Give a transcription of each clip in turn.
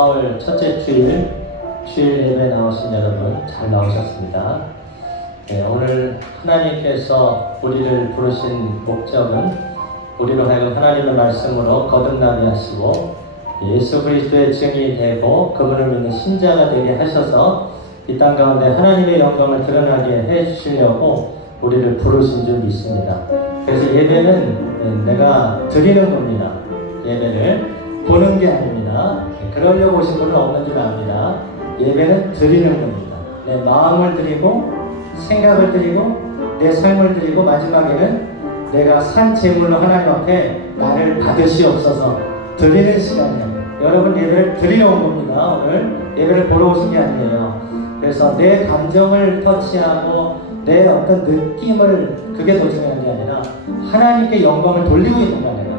4월 첫째 주일 예배 나오신 여러분 잘 나오셨습니다. 네, 오늘 하나님께서 우리를 부르신 목적은 우리로 하여금 하나님의 말씀으로 거듭나게 하시고 예수 그리스도의 증인이 되고 그분을 믿는 신자가 되게 하셔서 이 땅 가운데 하나님의 영광을 드러나게 해주시려고 우리를 부르신 줄 믿습니다. 그래서 예배는 내가 드리는 겁니다. 예배를 보는 게 아닙니다. 그러려고 오신 분은 없는 줄 압니다. 예배는 드리는 겁니다. 내 마음을 드리고 생각을 드리고 내 삶을 드리고 마지막에는 내가 산 제물로 하나님 앞에 나를 받으시옵소서 드리는 시간이에요. 여러분 예배를 드리러 온 겁니다. 오늘 예배를 보러 오신 게 아니에요. 그래서 내 감정을 터치하고 내 어떤 느낌을 그게 더 중요한 게 아니라 하나님께 영광을 돌리고 있는 거 아니라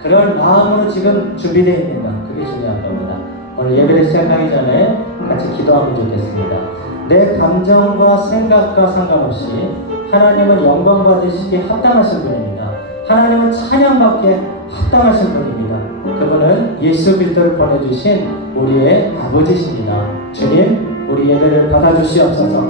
그럴 마음으로 지금 준비되어 있는가 그게 중요한 겁니다. 오늘 예배를 시작하기 전에 같이 기도하면 좋겠습니다. 내 감정과 생각과 상관없이 하나님은 영광 받으시기에 합당하신 분입니다. 하나님은 찬양받기에 합당하신 분입니다. 그분은 예수 그리스도를 보내주신 우리의 아버지십니다. 주님 우리 예배를 받아주시옵소서.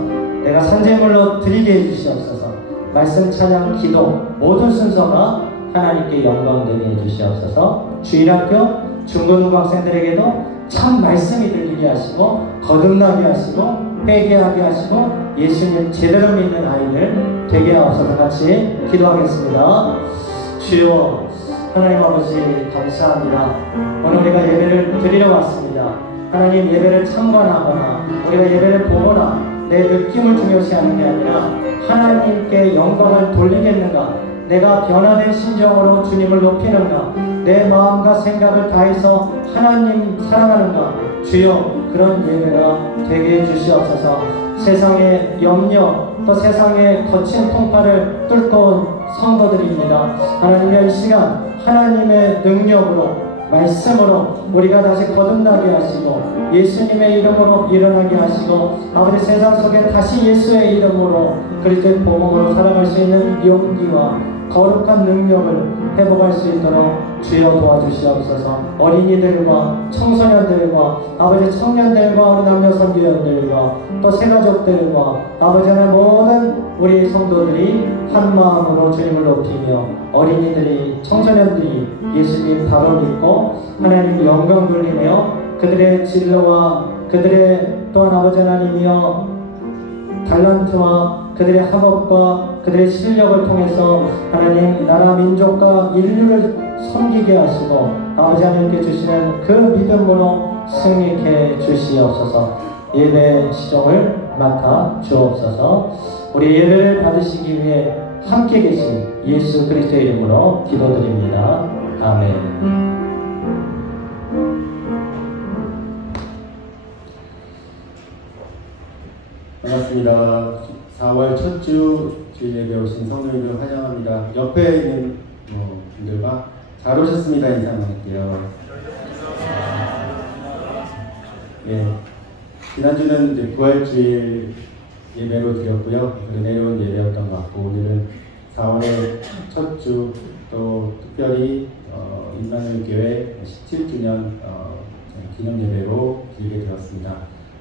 내가 산제물로 드리게 해주시옵소서. 말씀, 찬양, 기도 모든 순서가 하나님께 영광되게 해주시옵소서. 주일학교 중고등학생들에게도 참 말씀이 들리게 하시고 거듭나게 하시고 회개하게 하시고 예수님 제대로 믿는 아이들 되게 하옵소서. 같이 기도하겠습니다. 주여 하나님 아버지 감사합니다. 오늘 우리가 예배를 드리러 왔습니다. 하나님 예배를 참관하거나 우리가 예배를 보거나 내 느낌을 중요시하는 게 아니라 하나님께 영광을 돌리겠는가, 내가 변화된 심정으로 주님을 높이는가, 내 마음과 생각을 다해서 하나님 사랑하는가. 주여 그런 예배가 되게 해주시옵소서. 세상의 염려 또 세상의 거친 통과를 뚫고 온 성도들입니다. 하나님의 이 시간 하나님의 능력으로 말씀으로 우리가 다시 거듭나게 하시고 예수님의 이름으로 일어나게 하시고 아버지 세상 속에 다시 예수의 이름으로 그리스도의 복음으로 살아갈 수 있는 용기와 거룩한 능력을 회복할 수 있도록 주여 도와주시옵소서. 어린이들과 청소년들과 아버지 청년들과 우리 남녀 선교연들과 또 새가족들과 아버지 하나님 모든 우리 성도들이 한 마음으로 주님을 높이며 어린이들이 청소년들이 예수님 바로 믿고 하나님 영광 돌리며 그들의 진로와 그들의 또한 아버지 하나님이여 달란트와 그들의 학업과 그들의 실력을 통해서 하나님 나라 민족과 인류를 섬기게 하시고 아버지 하나님께 주시는 그 믿음으로 승리케 주시옵소서. 예배 시종을 맡아 주옵소서. 우리 예배를 받으시기 위해 함께 계신 예수 그리스도의 이름으로 기도드립니다. 아멘. 반갑습니다. 4월 첫 주 주일 예배 오신 성도님들 환영합니다. 옆에 있는 분들과 잘 오셨습니다. 인사만 할게요. 예, 지난주는 이제 부활주일 예배로 드렸고요. 은혜로운 예배였던 것 같고 오늘은 4월의 첫 주 또 특별히 임마누엘 교회 17주년 기념 예배로 드리게 되었습니다.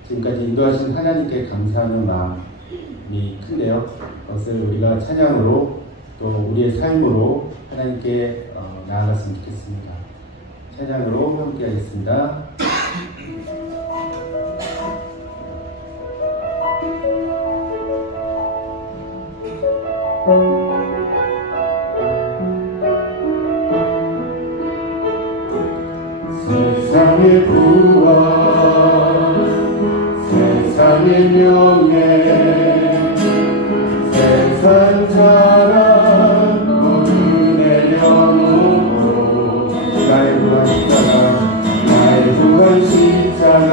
지금까지 인도하신 하나님께 감사하는 마음이 큰데요. 그것을 우리가 찬양으로 또 우리의 삶으로 하나님께 나아갔으면 좋겠습니다. 찬양으로 함께 하겠습니다. 세상의 부활 세상의 명예 세상 자랑 모두 내려놓고 나의 부활 십자가 나의 부활 십자가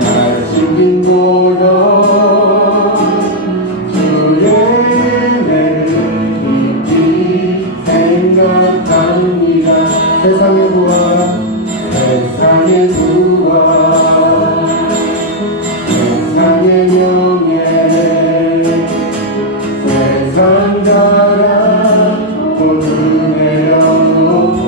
나의 숨긴 모여 주의 은혜를 깊이 생각합니다. 세상의 부활 세상의 부활 세상의 명예 세상 자랑 모두 내려놓고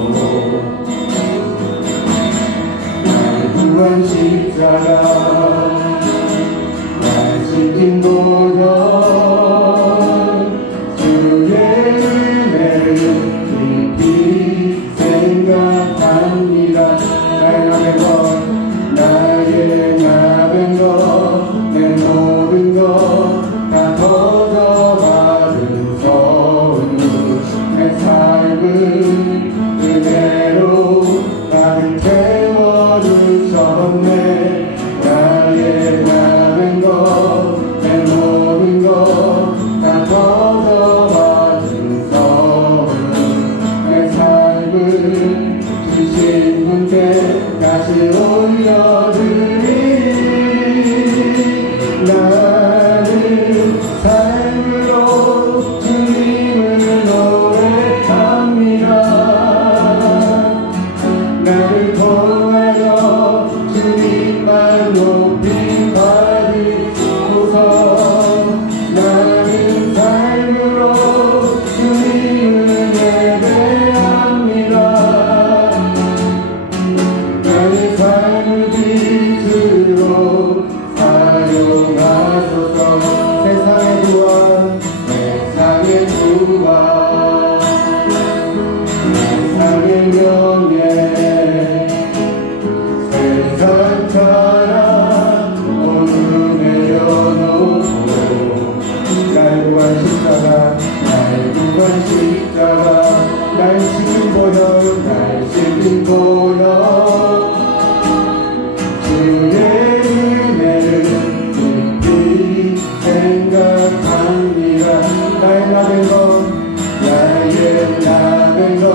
생명에 세상 사랑 모두 내려놓고 날 구한 십자가 날 구한 십자가 날 지킨 보혈 날 지킨 보혈 주의 은혜를 깊이 생각합니다. 나의 나된 것 나의 나된 것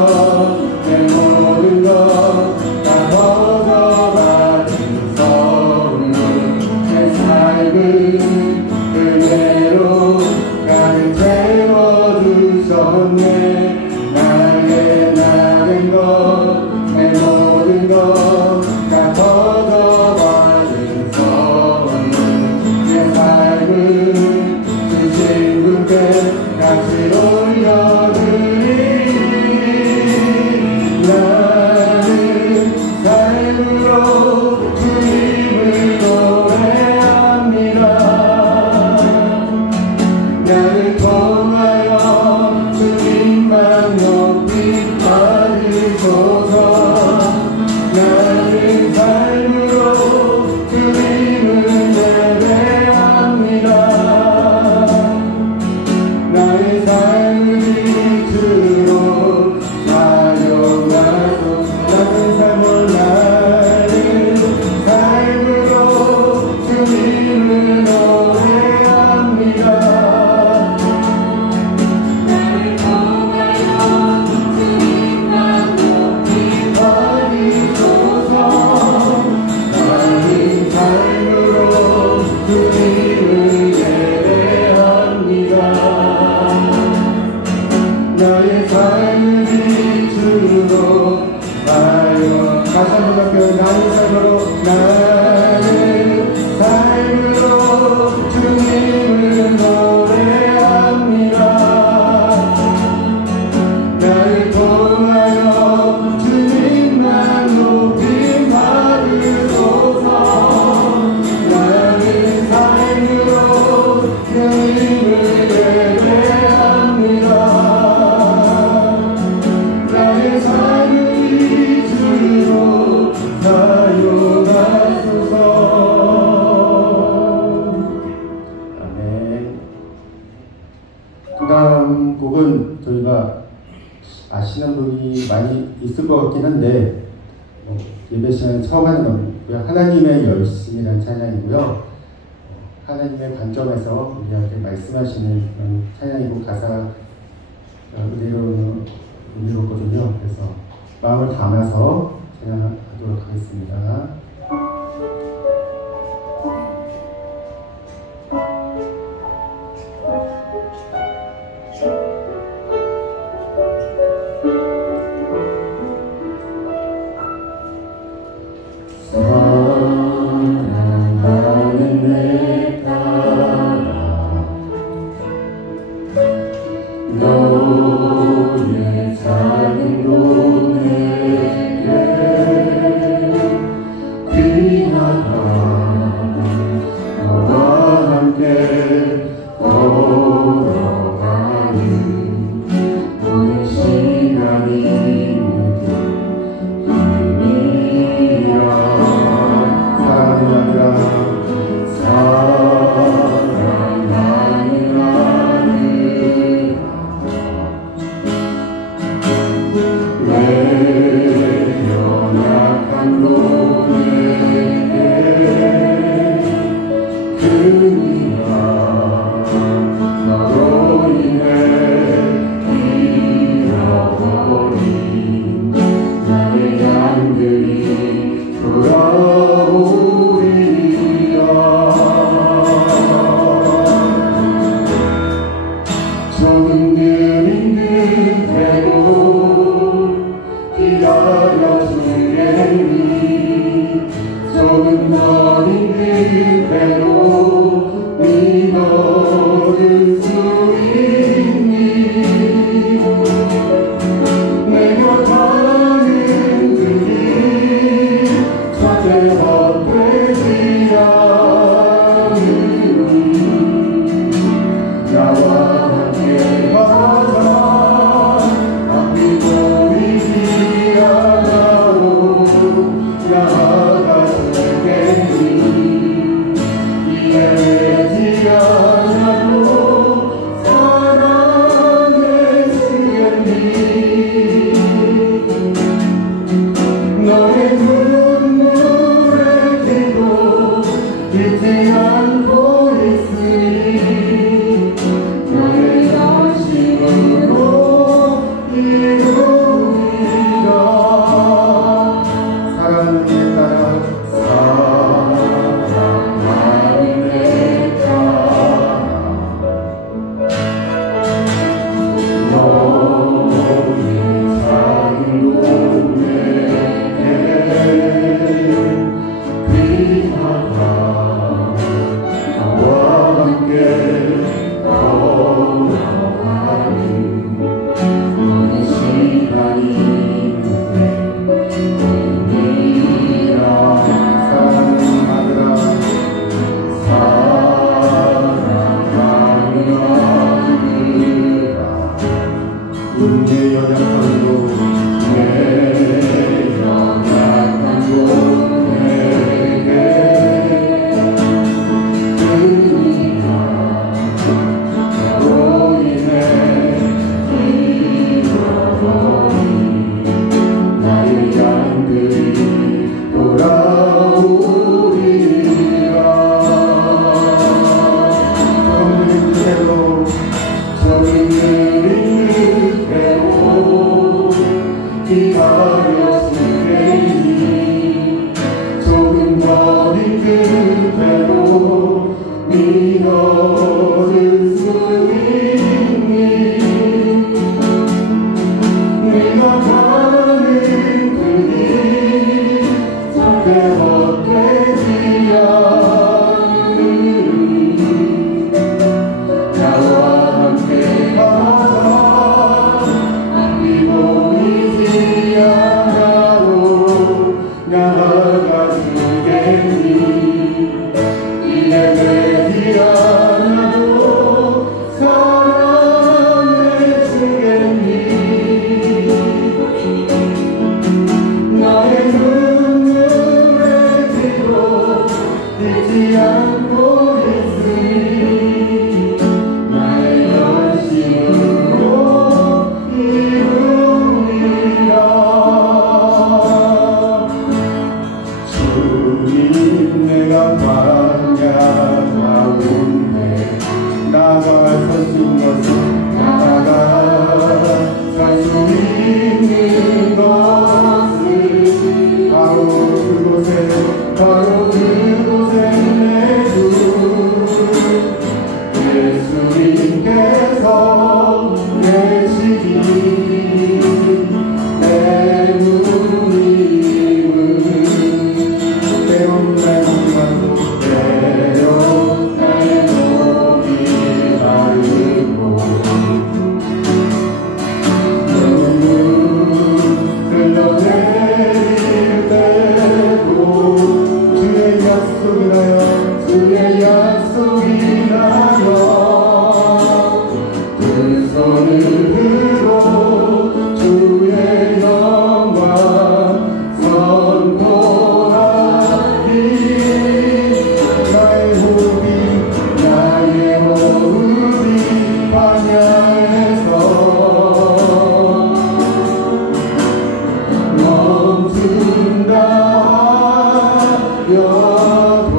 내 모든 것 다 벗어받은 선물 내 삶은 은혜로 가득 채워주셨네. 나의 나된 것 내 모든 것 다 벗어받은 선물 내 삶은 주신 분께 같이 올려드리니 나는 삶으로 주님을 노래합니다. 나를 통하여 주님만 높이 받으소서. 나는 삶으로 주님을 예배합니다. 나의 삶을 빛으로 사용하소. 나는 삶으로 주님을 노래합니다. 나를 통하여 주님만 높이 받으소서. 나는 삶으로 주님을 예배합니다. 나의 삶을 빛으로 사용. 다시 한번 할게요. 나는 삶으로 주님을 노래합니다. 나를 통하여 주님만 높이 받으소서. 나는 삶으로 주님을 예배합니다. 나의 삶을 빛으로 사용하소서. 아멘. 그 다음 곡은 저희가 아시는 분이 많이 있을 것 같긴 한데 예배 시간 처음 하는 겁니다. 하나님의 열심이라는 찬양이고요. 하나님의 관점에서 우리한테 말씀하시는 그런 찬양이고 가사가 은혜롭거든요. 그래서 마음을 담아서 찬양하도록 하겠습니다. 사랑하는 내 딸아 너의 작은 노래에 귀하다. 너와 함께 걸어가는 오늘 시간이 힘이라. 사랑하는 아들 내 연약한 노래에 그니라 너로 인해 잃어버린 나의 양들이 돌아오리라. 조금 느린 듯해도 기다려주겠니. 조금 너린 듯해도 믿어줄 수 있니. 내 곁가는 그길 절대 헛되지 않으니 나와 함께 가자. 앞이 보이지 기다렸으니 조금 거리 끝에도 믿어줄 수 있니 내가 가는 그 길 절대 헛되지 않으니 나와 함께 가자 앞이 보이지 않아도 나아가 주겠니 이제 되지 않아도 사랑해 주겠니 나의 눈물의 뒤로 잊지 않고 있으니 나의 열심으로 이루리라 주님 내가 광야 가운데 나아갈 수 있는 것은 나아가 살 수 있는 것을 바로 그곳에 내 주 예수님께서 계시니 내 누님은 때론 나의 몸이 때론 나의 몸이 마르고 눈물 흘러내릴 때도 주의 약속이 나요 주의 약속이 나요 그 손을 들어 주의 영광 선포하리 나의 호흡이 반야에서 멈춘다 여도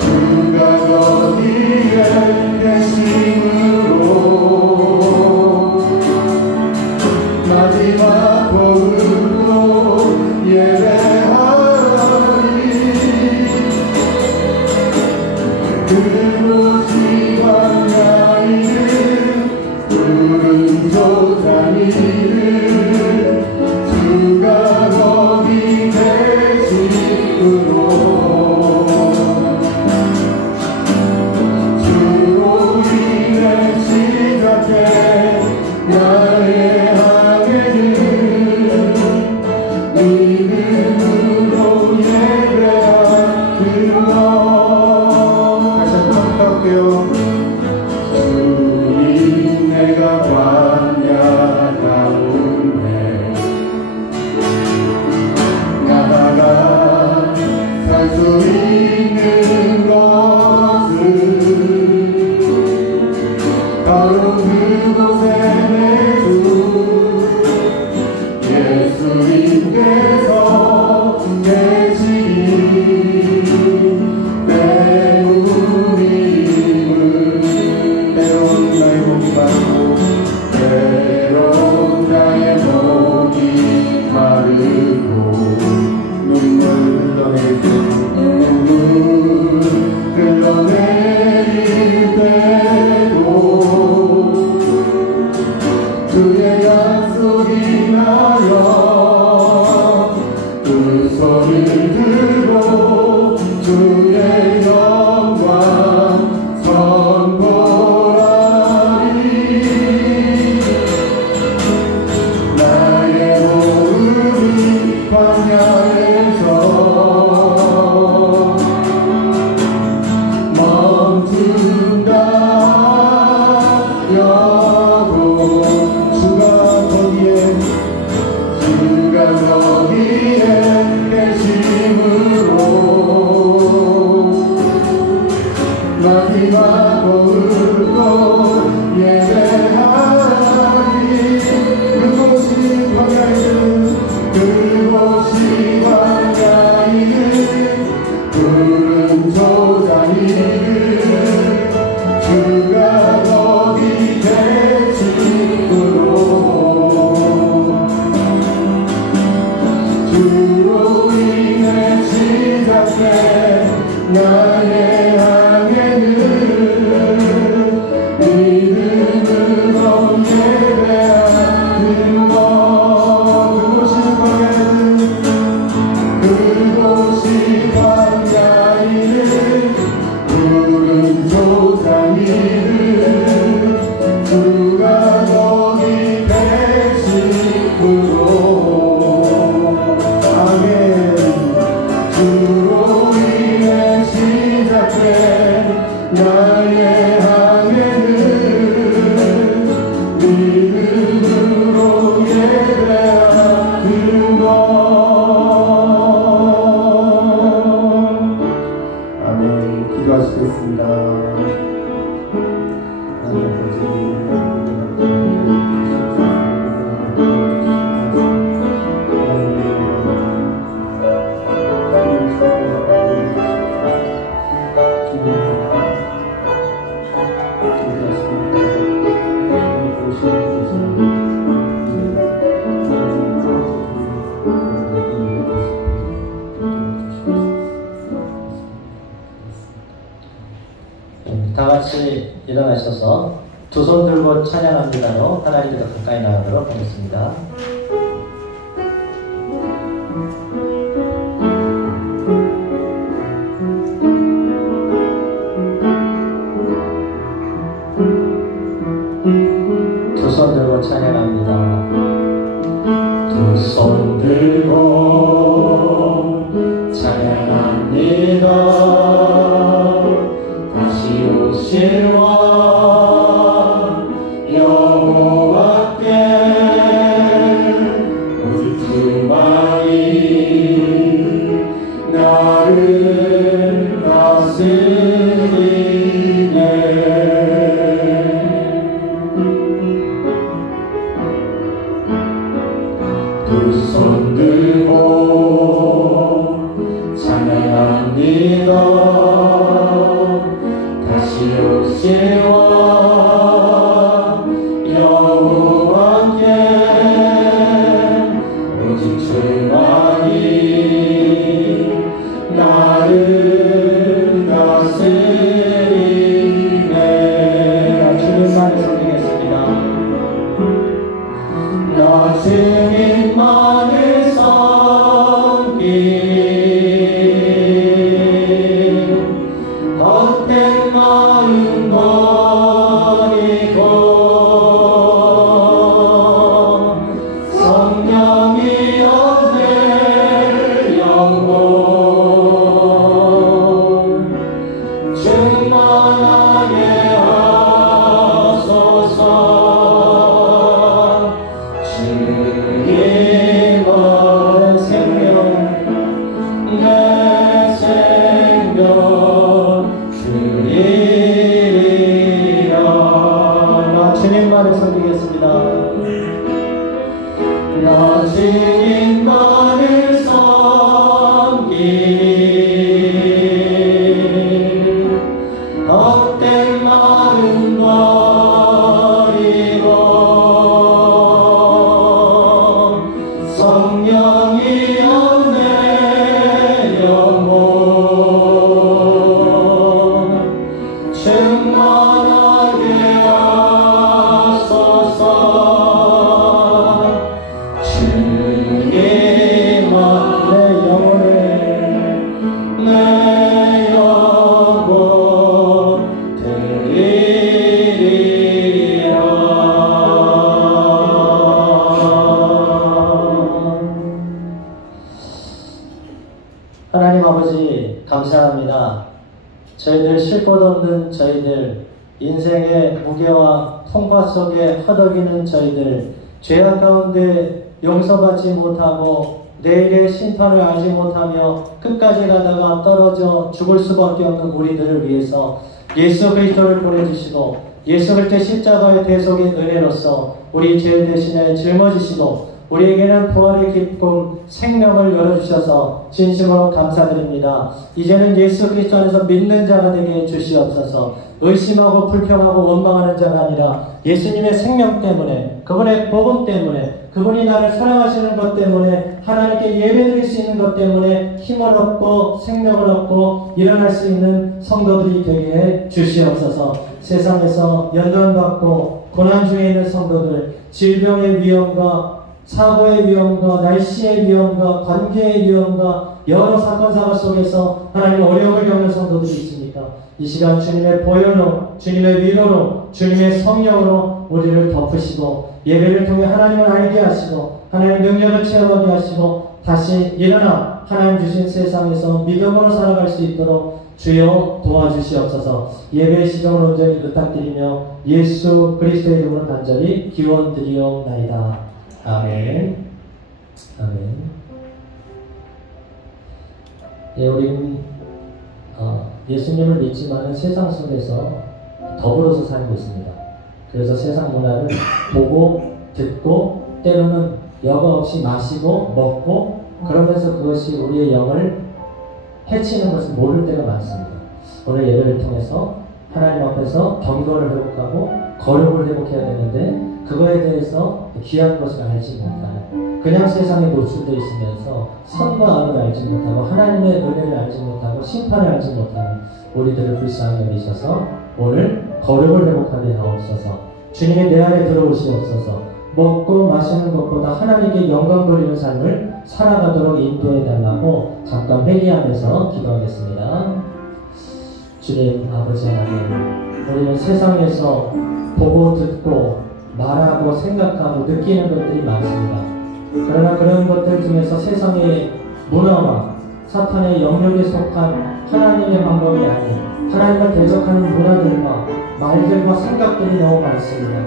주가 거기에 계심으로 마지막 보루로 예배하리 그곳이 광야이든 푸른 조상이든 주가 거기 계심으로 주로 인해 시작해 나의 항해는 믿음으로 예배하리라 다시 한번 할게요 주님 내가 광야 가운데 나아가 살 수 있는 것은 바로 그곳에 내 주 예수님께서 계시니 내 누님은 때론 나의 몸이 마르고 때론 나의 몸이 마르고 눈물 흘러내릴 때도 주의 약속이 나여 그 소리를 들어 주의 영광 선포하리 나의 호흡이 광야에서 멈춘다 여도 주가 거기에 계시 손 들고 찬양합니다로 하나님 더 가까이 나가도록 하겠습니다. 두 손 들고 찬양합니다. 두 손 들고 찬양합니다. 다시 오실 왕 여호와께 오직 주만이 나를 다스리네. 두 손 들고 찬양합니다. 다시 오실 왕 여호와께 오직 주만이 나를 다스리네. 주님만을 섬기겠습니다. 나 주님만을 헛된 마음 버리고 성령이 얻을 영혼 충만하게 하소서. 주님의 생명 내 생명 주리라. 주님만을 섬기겠습니다. 나 주님만을 섬기니 헛된 마음 버리고 성령이 없네 영혼 충만하게 하소서. 주님만 내 영혼을 내 영혼 드리리라. 하나님 아버지 감사합니다. 저희들 쉴 곳 없는 저희들, 인생의 무게와 통과 속에 허덕이는 저희들, 죄악 가운데 용서받지 못하고 내일의 심판을 알지 못하며 끝까지 가다가 떨어져 죽을 수밖에 없는 우리들을 위해서 예수 그리스도를 보내주시고 예수 그리스도의 십자가의 대속의 은혜로서 우리 죄 대신에 짊어지시고 우리에게는 부활의 기쁨, 생명을 열어주셔서 진심으로 감사드립니다. 이제는 예수 그리스도 안에서 믿는 자가 되게 해주시옵소서. 의심하고 불평하고 원망하는 자가 아니라 예수님의 생명 때문에, 그분의 복음 때문에, 그분이 나를 사랑하시는 것 때문에, 하나님께 예배드릴 수 있는 것 때문에 힘을 얻고 생명을 얻고 일어날 수 있는 성도들이 되게 해 주시옵소서. 세상에서 연단받고 고난 중에 있는 성도들, 질병의 위험과 사고의 위험과 날씨의 위험과 관계의 위험과 여러 사건 사고 속에서 하나님 어려움을 겪는 성도들이 있습니까? 이 시간 주님의 보혈로, 주님의 위로로, 주님의 성령으로 우리를 덮으시고 예배를 통해 하나님을 알게 하시고 하나님의 능력을 체험하게 하시고 다시 일어나 하나님 주신 세상에서 믿음으로 살아갈 수 있도록 주여 도와주시옵소서. 예배의 시정을 온전히 부탁드리며 예수 그리스도의 이름으로 간절히 기원드리옵나이다. 아멘. 아멘. 예, 우리는 예수님을 믿지만은 세상 속에서 더불어서 살고 있습니다. 그래서 세상 문화를 보고 듣고 때로는 여과 없이 마시고 먹고 그러면서 그것이 우리의 영을 해치는 것을 모를 때가 많습니다. 오늘 예배를 통해서 하나님 앞에서 경건을 회복하고 거룩을 회복해야 되는데 그거에 대해서 귀한 것을 알지 못하는, 그냥 세상에 노출되어 있으면서 선과 악을 알지 못하고 하나님의 은혜를 알지 못하고 심판을 알지 못하는 우리들을 불쌍히 여기셔서 오늘 거룩을 회복하게 하옵소서. 주님이 내 안에 들어오시옵소서. 먹고 마시는 것보다 하나님께 영광 돌리는 삶을 살아가도록 인도해 달라고 잠깐 회개하면서 기도하겠습니다. 주님 아버지 하나님, 우리는 세상에서 보고 듣고 말하고 생각하고 느끼는 것들이 많습니다. 그러나 그런 것들 중에서 세상의 문화와 사탄의 영역에 속한 하나님의 방법이 아닌 하나님을 대적하는 문화들과 말들과 생각들이 너무 많습니다.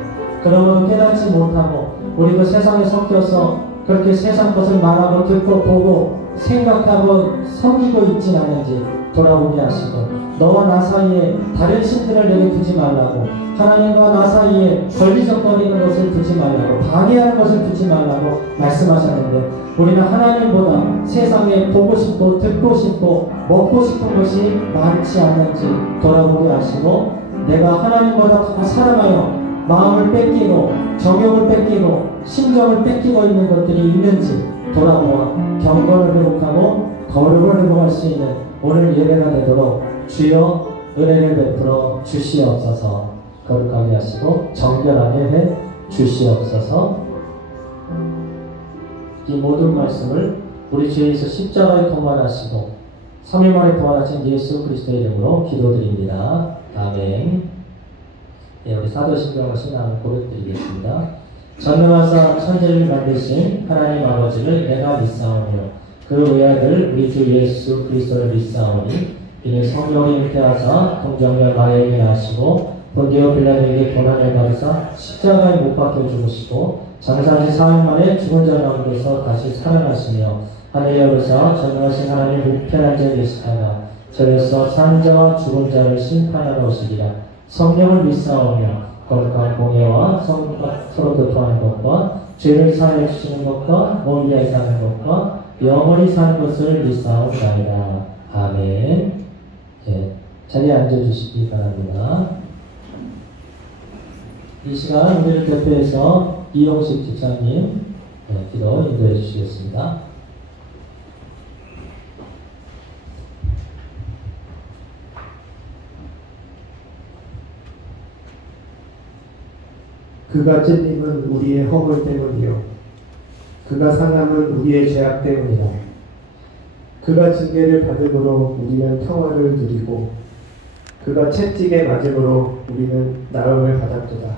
그러므로 깨닫지 못하고 우리도 세상에 섞여서 그렇게 세상 것을 말하고 듣고 보고 생각하고 섬기고 있진 않은지 돌아보게 하시고, 너와 나 사이에 다른 신들을 내게 두지 말라고, 하나님과 나 사이에 걸리적거리는 것을 두지 말라고, 방해하는 것을 두지 말라고 말씀하셨는데, 우리는 하나님보다 세상에 보고 싶고 듣고 싶고 먹고 싶은 것이 많지 않는지 돌아보게 하시고, 내가 하나님보다 더 사랑하여 마음을 뺏기고 정욕을 뺏기고 심정을 뺏기고 있는 것들이 있는지 돌아보아 경건을 회복하고 거룩을 회복할 수 있는 오늘 예배가 되도록 주여 은혜를 베풀어 주시옵소서. 거룩하게 하시고 정결하게 해 주시옵소서. 이 모든 말씀을 우리 주 예수 십자가에 동반하시고 3일 만에 부활하신 예수 그리스도의 이름으로 기도드립니다. 아멘. 네, 우리 사도신경과 신앙을 고백드리겠습니다. 전능하사 천지를 만드신 하나님 아버지를 내가 믿사오며 그 외아들 우리 주 예수 그리스도를 믿사오니 이는 성령이 잉태하사 동정녀 마리아에게 나시고 본디오 빌라도에게 고난을 받으사 십자가에 못 박혀 죽으시고 장사하신 사흘 만에 죽은 자 가운데서 다시 살아나시며 하늘에 오르사 전능하신 하나님 우편한 자에 계시다가 저에서 산 자와 죽은 자를 심판하러 오시리라. 성령을 믿사오며 거룩한 공예와 성과 서로 교통하는 것과 죄를 사하여 주시는 것과 몸 위하여 사는 것과 영원히 사는 것을 믿사옵나이다. 아멘. 네, 자리에 앉아주시기 바랍니다. 이 시간 우리를 대표해서 이용식 집사님 기도 인도해 주시겠습니다. 그가 찔림은 우리의 허물 때문이요 그가 상함은 우리의 죄악 때문이라. 그가 징계를 받음으로 우리는 평화를 누리고 그가 채찍에 맞음으로 우리는 나음을 받았도다.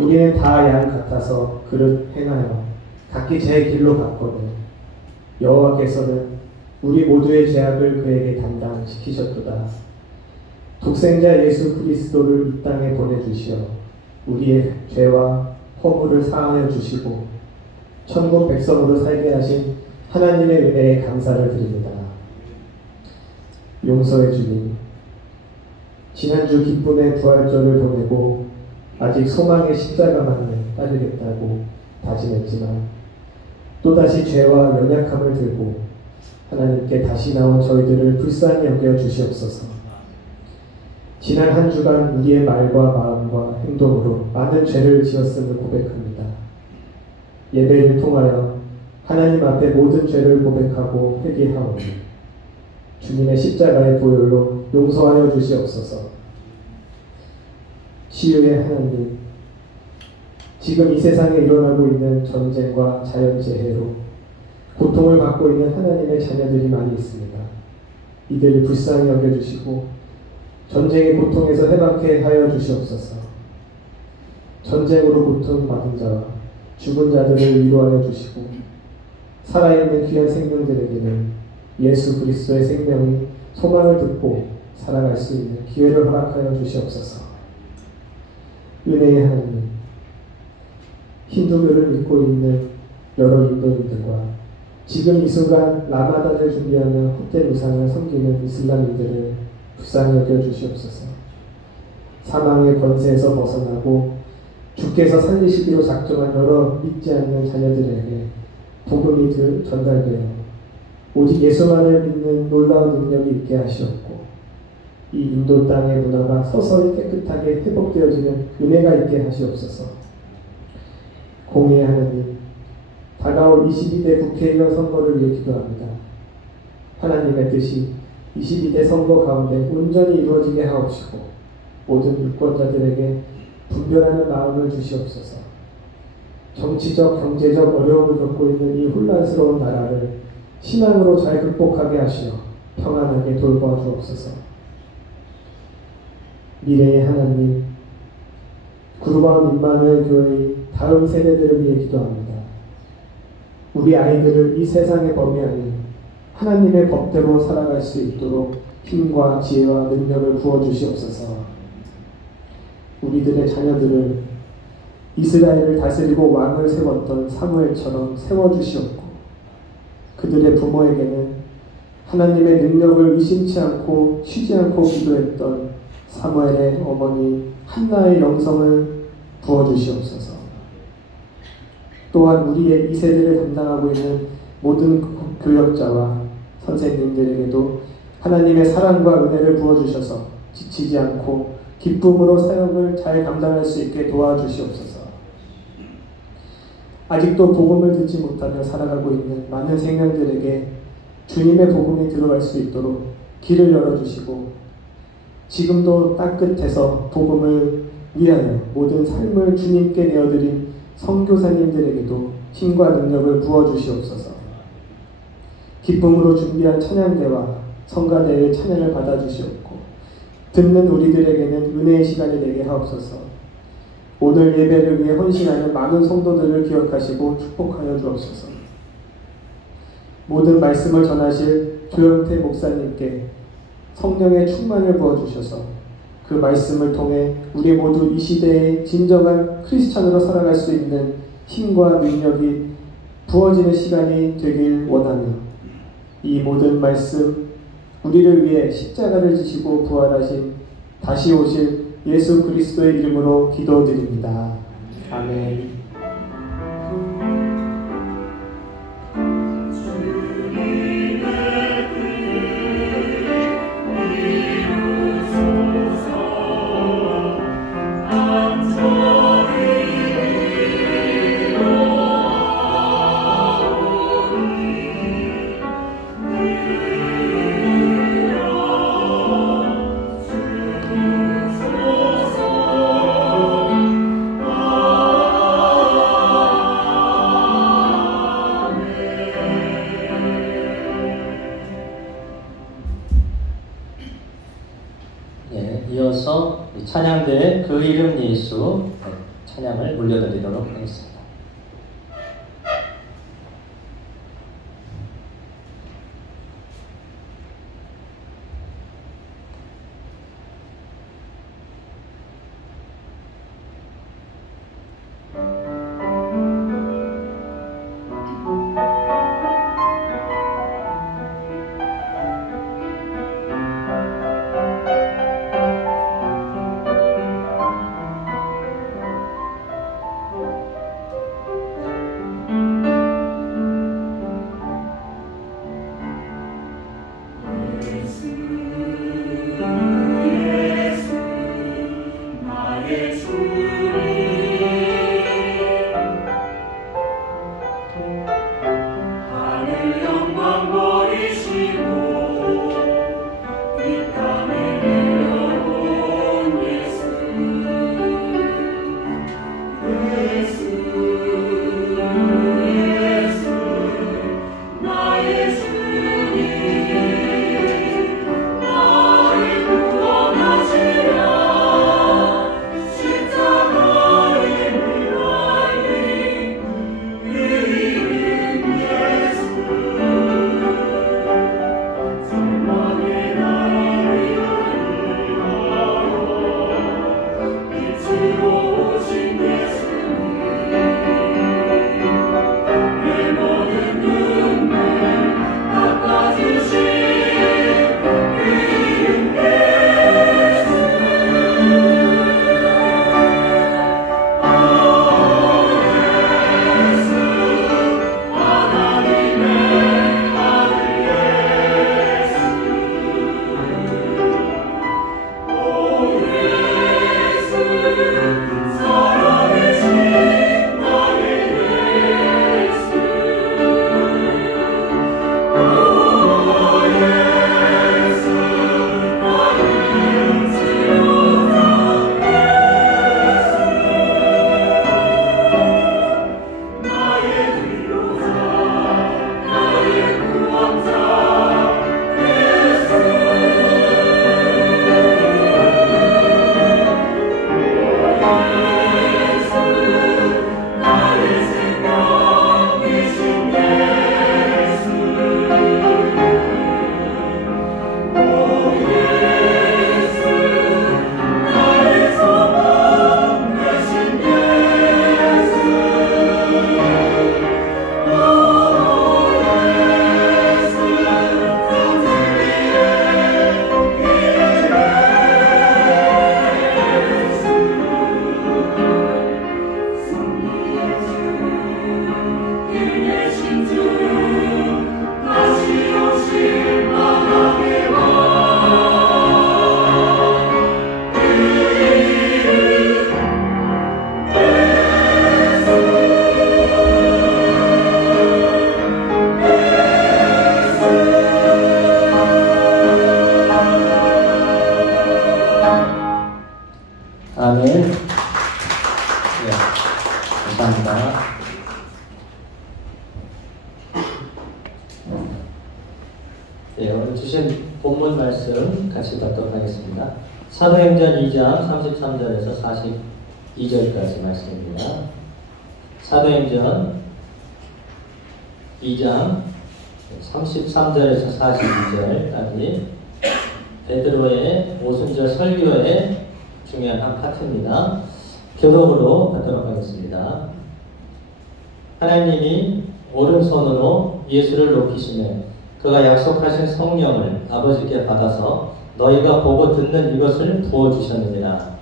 우리는 다 양 같아서 그릇 행하여 각기 제 길로 갔거늘 여호와께서는 우리 모두의 죄악을 그에게 담당시키셨도다. 독생자 예수 그리스도를 이 땅에 보내주시어 우리의 죄와 허물을 사하여 주시고 천국 백성으로 살게 하신 하나님의 은혜에 감사를 드립니다. 용서해 주님, 지난주 기쁨의 부활절을 보내고 아직 소망의 십자가만을 따르겠다고 다짐했지만 또다시 죄와 연약함을 들고 하나님께 다시 나온 저희들을 불쌍히 여겨 주시옵소서. 지난 한 주간 우리의 말과 마음과 행동으로 많은 죄를 지었음을 고백합니다. 예배를 통하여 하나님 앞에 모든 죄를 고백하고 회개하오니 주님의 십자가의 보혈로 용서하여 주시옵소서. 치유의 하나님, 지금 이 세상에 일어나고 있는 전쟁과 자연재해로 고통을 받고 있는 하나님의 자녀들이 많이 있습니다. 이들을 불쌍히 여겨주시고 전쟁의 고통에서 해방케 하여 주시옵소서. 전쟁으로 고통받은 자와 죽은 자들을 위로하여 주시고 살아있는 귀한 생명들에게는 예수 그리스도의 생명이 소망을 듣고 살아갈 수 있는 기회를 허락하여 주시옵소서. 은혜의 하나님, 힌두교를 믿고 있는 여러 인도인들과 지금 이 순간 라마단을 준비하며 헛된 우상을 섬기는 이슬람인들을 불쌍히 여겨주시옵소서. 사망의 권세에서 벗어나고 주께서 살리시기로 작정한 여러 믿지 않는 자녀들에게 복음이 전달되어 오직 예수만을 믿는 놀라운 능력이 있게 하시옵고 이 인도 땅의 문화가 서서히 깨끗하게 회복되어지는 은혜가 있게 하시옵소서. 공의의 하나님, 다가올 22대 국회의원 선거를 위해 기도합니다. 하나님의 뜻이 22대 선거 가운데 온전히 이루어지게 하옵시고 모든 유권자들에게 분별하는 마음을 주시옵소서. 정치적, 경제적 어려움을 겪고 있는 이 혼란스러운 나라를 신앙으로 잘 극복하게 하시어 평안하게 돌보아 주옵소서. 미래의 하나님, 구루마운 임마누엘 교회의 다음 세대들을 위해 기도합니다. 우리 아이들을 이 세상의 범위 아닌 하나님의 법대로 살아갈 수 있도록 힘과 지혜와 능력을 부어주시옵소서. 우리들의 자녀들을 이스라엘을 다스리고 왕을 세웠던 사무엘처럼 세워주시옵고, 그들의 부모에게는 하나님의 능력을 의심치 않고 쉬지 않고 기도했던 사무엘의 어머니 한나의 영성을 부어주시옵소서. 또한 우리의 이 세대를 담당하고 있는 모든 교역자와 선생님들에게도 하나님의 사랑과 은혜를 부어주셔서 지치지 않고 기쁨으로 사역을 잘 감당할 수 있게 도와주시옵소서. 아직도 복음을 듣지 못하며 살아가고 있는 많은 생명들에게 주님의 복음이 들어갈 수 있도록 길을 열어주시고, 지금도 땅끝에서 복음을 위하여 모든 삶을 주님께 내어드린 선교사님들에게도 힘과 능력을 부어주시옵소서. 기쁨으로 준비한 찬양대와 성가대의 찬양을 받아주시옵고, 듣는 우리들에게는 은혜의 시간이 되게 하옵소서. 오늘 예배를 위해 헌신하는 많은 성도들을 기억하시고 축복하여 주옵소서. 모든 말씀을 전하실 조영태 목사님께 성령의 충만을 부어주셔서 그 말씀을 통해 우리 모두 이 시대에 진정한 크리스찬으로 살아갈 수 있는 힘과 능력이 부어지는 시간이 되길 원하며, 이 모든 말씀, 우리를 위해 십자가를 지시고 부활하신 다시 오실 예수 그리스도의 이름으로 기도드립니다. 아멘. 이어서 찬양대의 그 이름 예수 찬양을 올려드리도록 하겠습니다. 네, 오늘 주신 본문 말씀 같이 듣도록 하겠습니다. 사도행전 2장 33절에서 42절까지 말씀입니다. 사도행전 2장 33절에서 42절까지 베드로의 오순절 설교의 중요한 한 파트입니다. 교독으로 받도록 하겠습니다. 하나님이 오른손으로 예수를 높이시며 그가 약속하신 성령을 아버지께 받아서 너희가 보고 듣는 이것을 부어주셨느니라.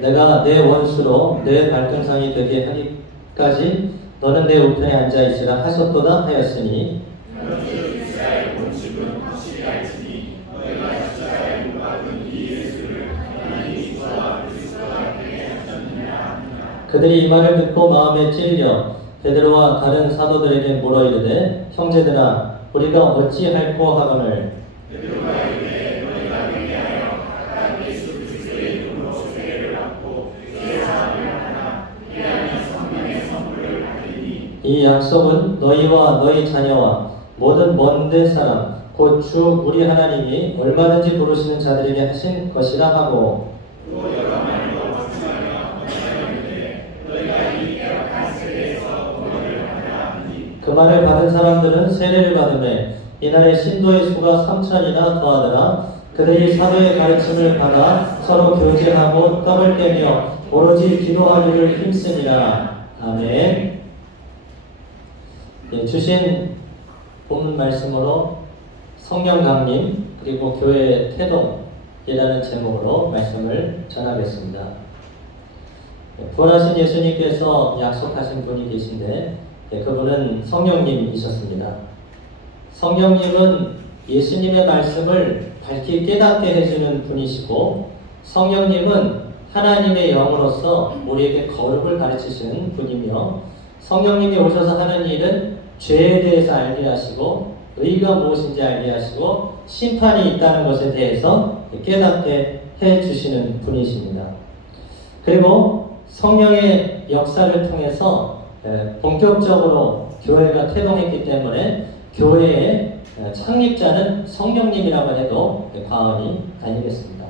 내가 내 원수로 내 발등상이 되게 하기까지 너는 내 우편에 앉아 있으라 하셨도다 하였으니 그들이 이 말을 듣고 마음에 찔려 베드로와 다른 사도들에게 물어 이르되 형제들아 우리가 어찌할꼬 하거늘 이 약속은 너희와 너희 자녀와 모든 먼데 사람 곧 주 우리 하나님이 얼마든지 부르시는 자들에게 하신 것이라 하고 그 말을 받은 사람들은 세례를 받으매 이날에 신도의 수가 3,000이나 더하더라. 그들이 사도의 가르침을 받아 서로 교제하고 떡을 떼며 오로지 기도하기를 힘쓰니라. 아멘. 네, 주신 본문 말씀으로 성령 강림 그리고 교회의 태동이라는 제목으로 말씀을 전하겠습니다. 네, 부활하신 예수님께서 약속하신 분이 계신데 그분은 성령님이셨습니다. 성령님은 예수님의 말씀을 밝히 깨닫게 해주는 분이시고 성령님은 하나님의 영으로서 우리에게 거룩을 가르치시는 분이며 성령님이 오셔서 하는 일은 죄에 대해서 알게 하시고 의가 무엇인지 알게 하시고 심판이 있다는 것에 대해서 깨닫게 해주시는 분이십니다. 그리고 성령의 역사를 통해서 본격적으로 교회가 태동했기 때문에 교회의 창립자는 성령님이라고 해도 과언이 아니겠습니다.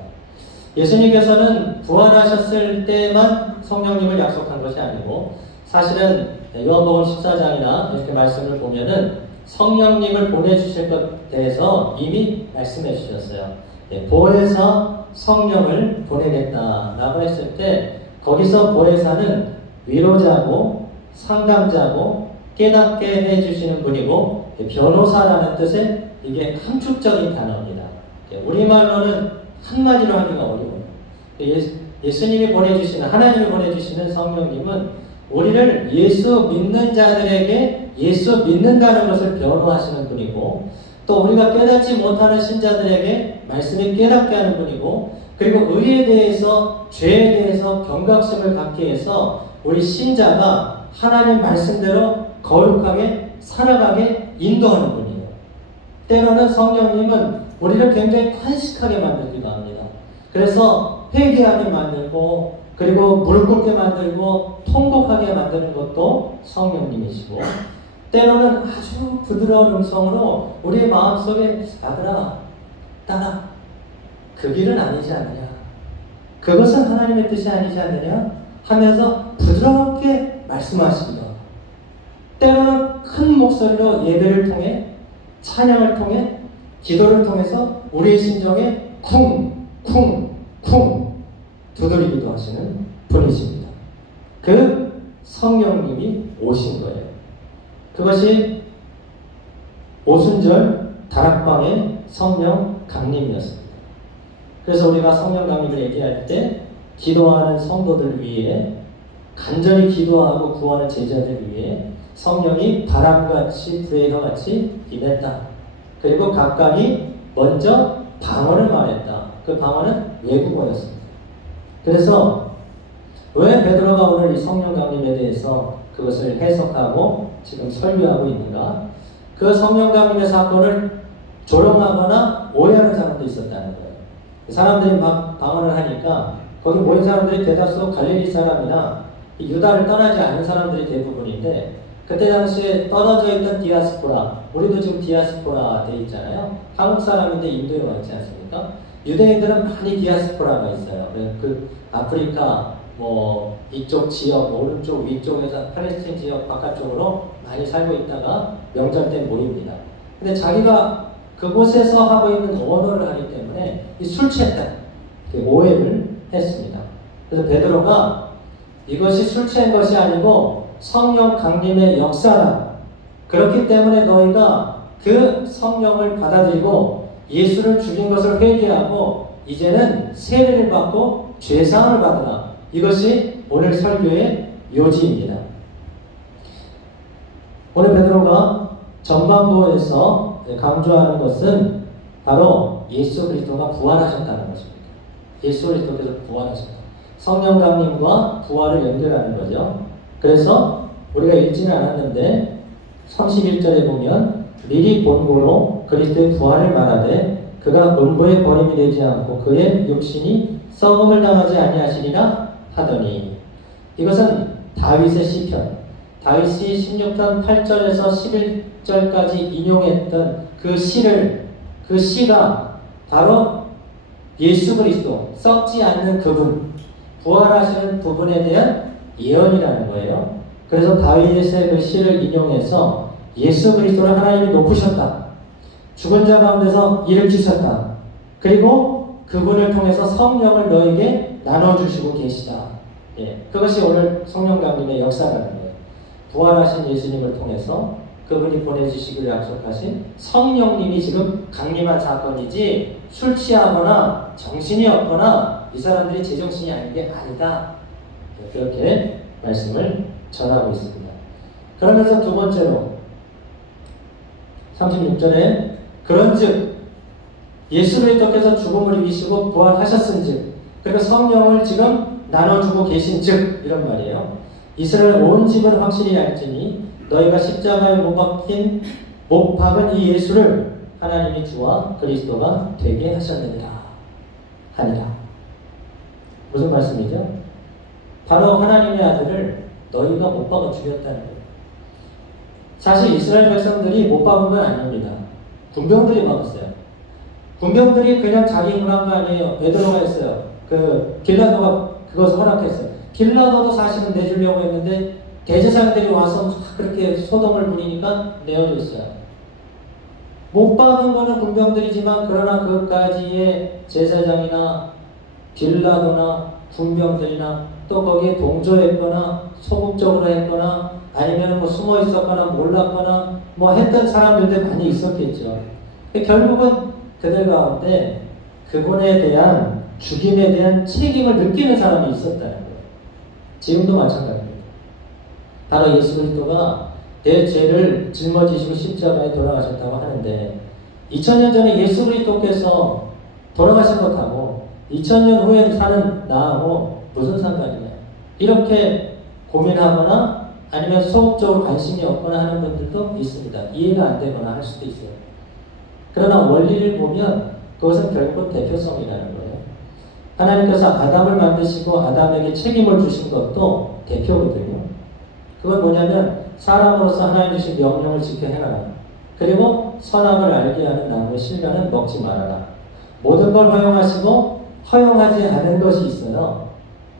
예수님께서는 부활하셨을 때만 성령님을 약속한 것이 아니고 사실은 요한복음 14장이나 이렇게 말씀을 보면은 성령님을 보내주실 것에 대해서 이미 말씀해 주셨어요. 보혜사 성령을 보내겠다라고 했을 때 거기서 보혜사는 위로자고 상담자고 깨닫게 해주시는 분이고 변호사라는 뜻의 이게 함축적인 단어입니다. 우리말로는 한마디로 하기가 어려워요. 예수님이 보내주시는 하나님이 보내주시는 성령님은 우리를 예수 믿는 자들에게 예수 믿는다는 것을 변호하시는 분이고 또 우리가 깨닫지 못하는 신자들에게 말씀을 깨닫게 하는 분이고 그리고 의에 대해서 죄에 대해서 경각심을 갖게 해서 우리 신자가 하나님 말씀대로 거룩하게 살아가게 인도하는 분이에요. 때로는 성령님은 우리를 굉장히 탄식하게 만들기도 합니다. 그래서 회개하게 만들고 그리고 무릎 꿇게 만들고 통곡하게 만드는 것도 성령님이시고 때로는 아주 부드러운 음성으로 우리의 마음속에 아들아, 딸아, 그 길은 아니지 않느냐, 그것은 하나님의 뜻이 아니지 않느냐 하면서 부드럽게 말씀하십니다. 때로는 큰 목소리로 예배를 통해 찬양을 통해 기도를 통해서 우리의 심정에 쿵쿵쿵 두드리기도 하시는 분이십니다. 그 성령님이 오신 거예요. 그것이 오순절 다락방의 성령 강림이었습니다. 그래서 우리가 성령 강림을 얘기할 때 기도하는 성도들 위해 간절히 기도하고 구하는 제자들 위해 성령이 바람같이 불의 혀같이 임했다. 그리고 각각이 먼저 방언을 말했다. 그 방언은 외국어였습니다. 그래서 왜 베드로가 오늘 이 성령 강림에 대해서 그것을 해석하고 지금 설교하고 있는가? 그 성령 강림의 사건을 조롱하거나 오해하는 사람도 있었다는 거예요. 사람들이 막 방언을 하니까 거기 모인 사람들이 대다수 갈릴리 사람이나 유다를 떠나지 않은 사람들이 대부분인데 그때 당시에 떨어져 있던 디아스포라, 우리도 지금 디아스포라 돼 있잖아요. 한국 사람인데 인도에 와 있지 않습니까? 유대인들은 많이 디아스포라가 있어요. 그 아프리카 뭐 이쪽 지역, 오른쪽 위쪽에서 팔레스틴 지역 바깥쪽으로 많이 살고 있다가 명절 때 모입니다. 근데 자기가 그곳에서 하고 있는 언어를 하기 때문에 이 술 취했다 오해를 했습니다. 그래서 베드로가 이것이 술 취한 것이 아니고 성령 강림의 역사다. 그렇기 때문에 너희가 그 성령을 받아들이고 예수를 죽인 것을 회개하고 이제는 세례를 받고 죄사함을 받으라. 이것이 오늘 설교의 요지입니다. 오늘 베드로가 전반부에서 강조하는 것은 바로 예수 그리스도가 부활하셨다는 것입니다. 예수 그리스도께서 부활하셨다. 성령 강림과 부활을 연결하는 거죠. 그래서 우리가 읽지는 않았는데 31절에 보면 미리 본고로 그리스도의 부활을 말하되 그가 음부에 버림이 되지 않고 그의 육신이 썩음을 당하지 아니하시리라 하더니, 이것은 다윗의 시편, 다윗이 16편 8절에서 11절까지 인용했던 그 시가 바로 예수 그리스도, 썩지 않는 그분, 부활하시는 부분에 대한 예언이라는 거예요. 그래서 다윗의 그 시를 인용해서 예수 그리스도를 하나님이 높으셨다. 죽은 자 가운데서 일으키셨다. 그리고 그분을 통해서 성령을 너에게 나눠주시고 계시다. 예, 그것이 오늘 성령 강림의 역사라는 거예요. 부활하신 예수님을 통해서 그분이 보내주시기를 약속하신 성령님이 지금 강림한 사건이지 술 취하거나 정신이 없거나 이 사람들이 제정신이 아닌 게 아니다. 예, 그렇게 말씀을 전하고 있습니다. 그러면서 두 번째로 36절에 그런즉 예수 그리스도께서 죽음을 이기시고 부활하셨은즉, 그리고 성령을 지금 나눠주고 계신즉, 이런 말이에요. 이스라엘 온 집은 확실히 알지니 너희가 십자가에 못 박은 이 예수를 하나님이 주와 그리스도가 되게 하셨느니라 하니라. 무슨 말씀이죠? 바로 하나님의 아들을 너희가 못 박아 죽였다는 거예요. 사실 이스라엘 백성들이 못 박은 건 아닙니다. 군병들이 박았어요. 군병들이 그냥 자기 힘으로 거 아니에요. 베드로가 했어요. 빌라도가 그것을 허락했어요. 빌라도도 사실은 내주려고 했는데 대제사장들이 와서 막 그렇게 소동을 부리니까 내어줬어요. 못 박은 거는 군병들이지만 그러나 그까지의 제사장이나 빌라도나 군병들이나 또 거기에 동조했거나 소극적으로 했거나 아니면 뭐 숨어 있었거나 몰랐거나 뭐 했던 사람들도 많이 있었겠죠. 결국은 그들 가운데 그분에 대한 죽임에 대한 책임을 느끼는 사람이 있었다는 거예요. 지금도 마찬가지입니다. 바로 예수 그리스도가 내 죄를 짊어지시고 십자가에 돌아가셨다고 하는데 2000년 전에 예수 그리스도께서 돌아가신 것하고 2000년 후에 사는 나하고 무슨 상관이냐, 이렇게 고민하거나 아니면 소극적으로 관심이 없거나 하는 분들도 있습니다. 이해가 안 되거나 할 수도 있어요. 그러나 원리를 보면 그것은 결국 대표성이라는 거예요. 하나님께서 아담을 만드시고 아담에게 책임을 주신 것도 대표거든요. 그건 뭐냐면 사람으로서 하나님 주신 명령을 지켜 행하라. 그리고 선악을 알게 하는 나무의 실과는 먹지 말아라. 모든 걸 허용하시고 허용하지 않은 것이 있어요.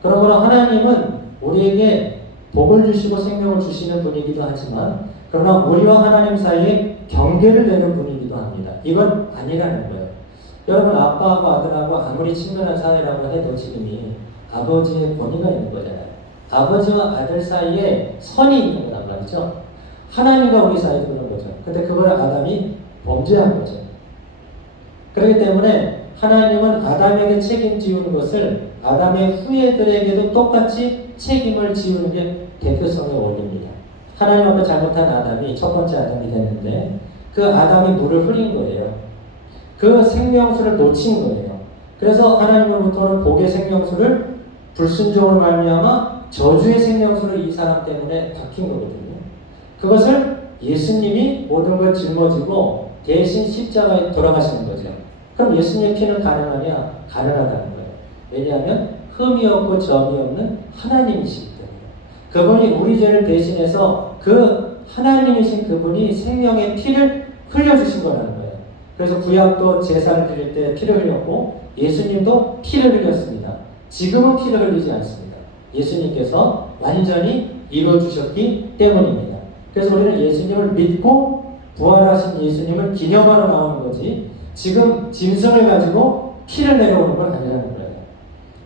그러므로 하나님은 우리에게 복을 주시고 생명을 주시는 분이기도 하지만 그러나 우리와 하나님 사이에 경계를 내는 분이기도 합니다. 이건 아니라는 거예요. 여러분, 아빠하고 아들하고 아무리 친근한 사이라고 해도 지금이 아버지의 권위가 있는 거잖아요. 아버지와 아들 사이에 선이 있는 거란 말이죠. 하나님과 우리 사이에 그런 거죠. 근데 그걸 아담이 범죄한 거죠. 그렇기 때문에 하나님은 아담에게 책임지우는 것을 아담의 후예들에게도 똑같이 책임을 지우는 게 대표성의 원리입니다. 하나님 앞에 잘못한 아담이 첫 번째 아담이 됐는데 그 아담이 물을 흐린 거예요. 그 생명수를 놓친 거예요. 그래서 하나님으로부터는 복의 생명수를 불순종으로 말미암아 저주의 생명수를 이 사람 때문에 바뀐 거거든요. 그것을 예수님이 모든 걸 짊어지고 대신 십자가에 돌아가시는 거죠. 그럼 예수님의 피는 가능하냐? 가능하다는 거예요. 왜냐하면 흠이 없고 점이 없는 하나님이시기 때문에. 그분이 우리 죄를 대신해서 그 하나님이신 그분이 생명의 피를 흘려주신 거라는 거예요. 그래서 구약도 제사를 드릴 때 피를 흘렸고 예수님도 피를 흘렸습니다. 지금은 피를 흘리지 않습니다. 예수님께서 완전히 이루어주셨기 때문입니다. 그래서 우리는 예수님을 믿고 부활하신 예수님을 기념하러 나오는 거지 지금 짐승을 가지고 피를 내려오는 건 아니라는 거예요.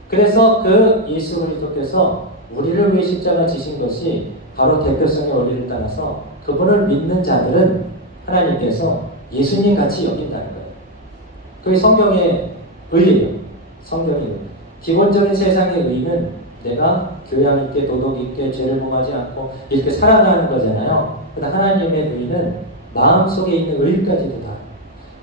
그래서 그 예수 그리스도께서 우리를 위해 십자가 지신 것이 바로 대표성의 원리를 따라서 그분을 믿는 자들은 하나님께서 예수님 같이 여긴다는 거예요. 그게 성경의 의예요. 성경의 의. 기본적인 세상의 의는 내가 교양 있게 도덕 있게 죄를 범하지 않고 이렇게 살아가는 거잖아요. 그러나 하나님의 의는 마음속에 있는 의까지도 다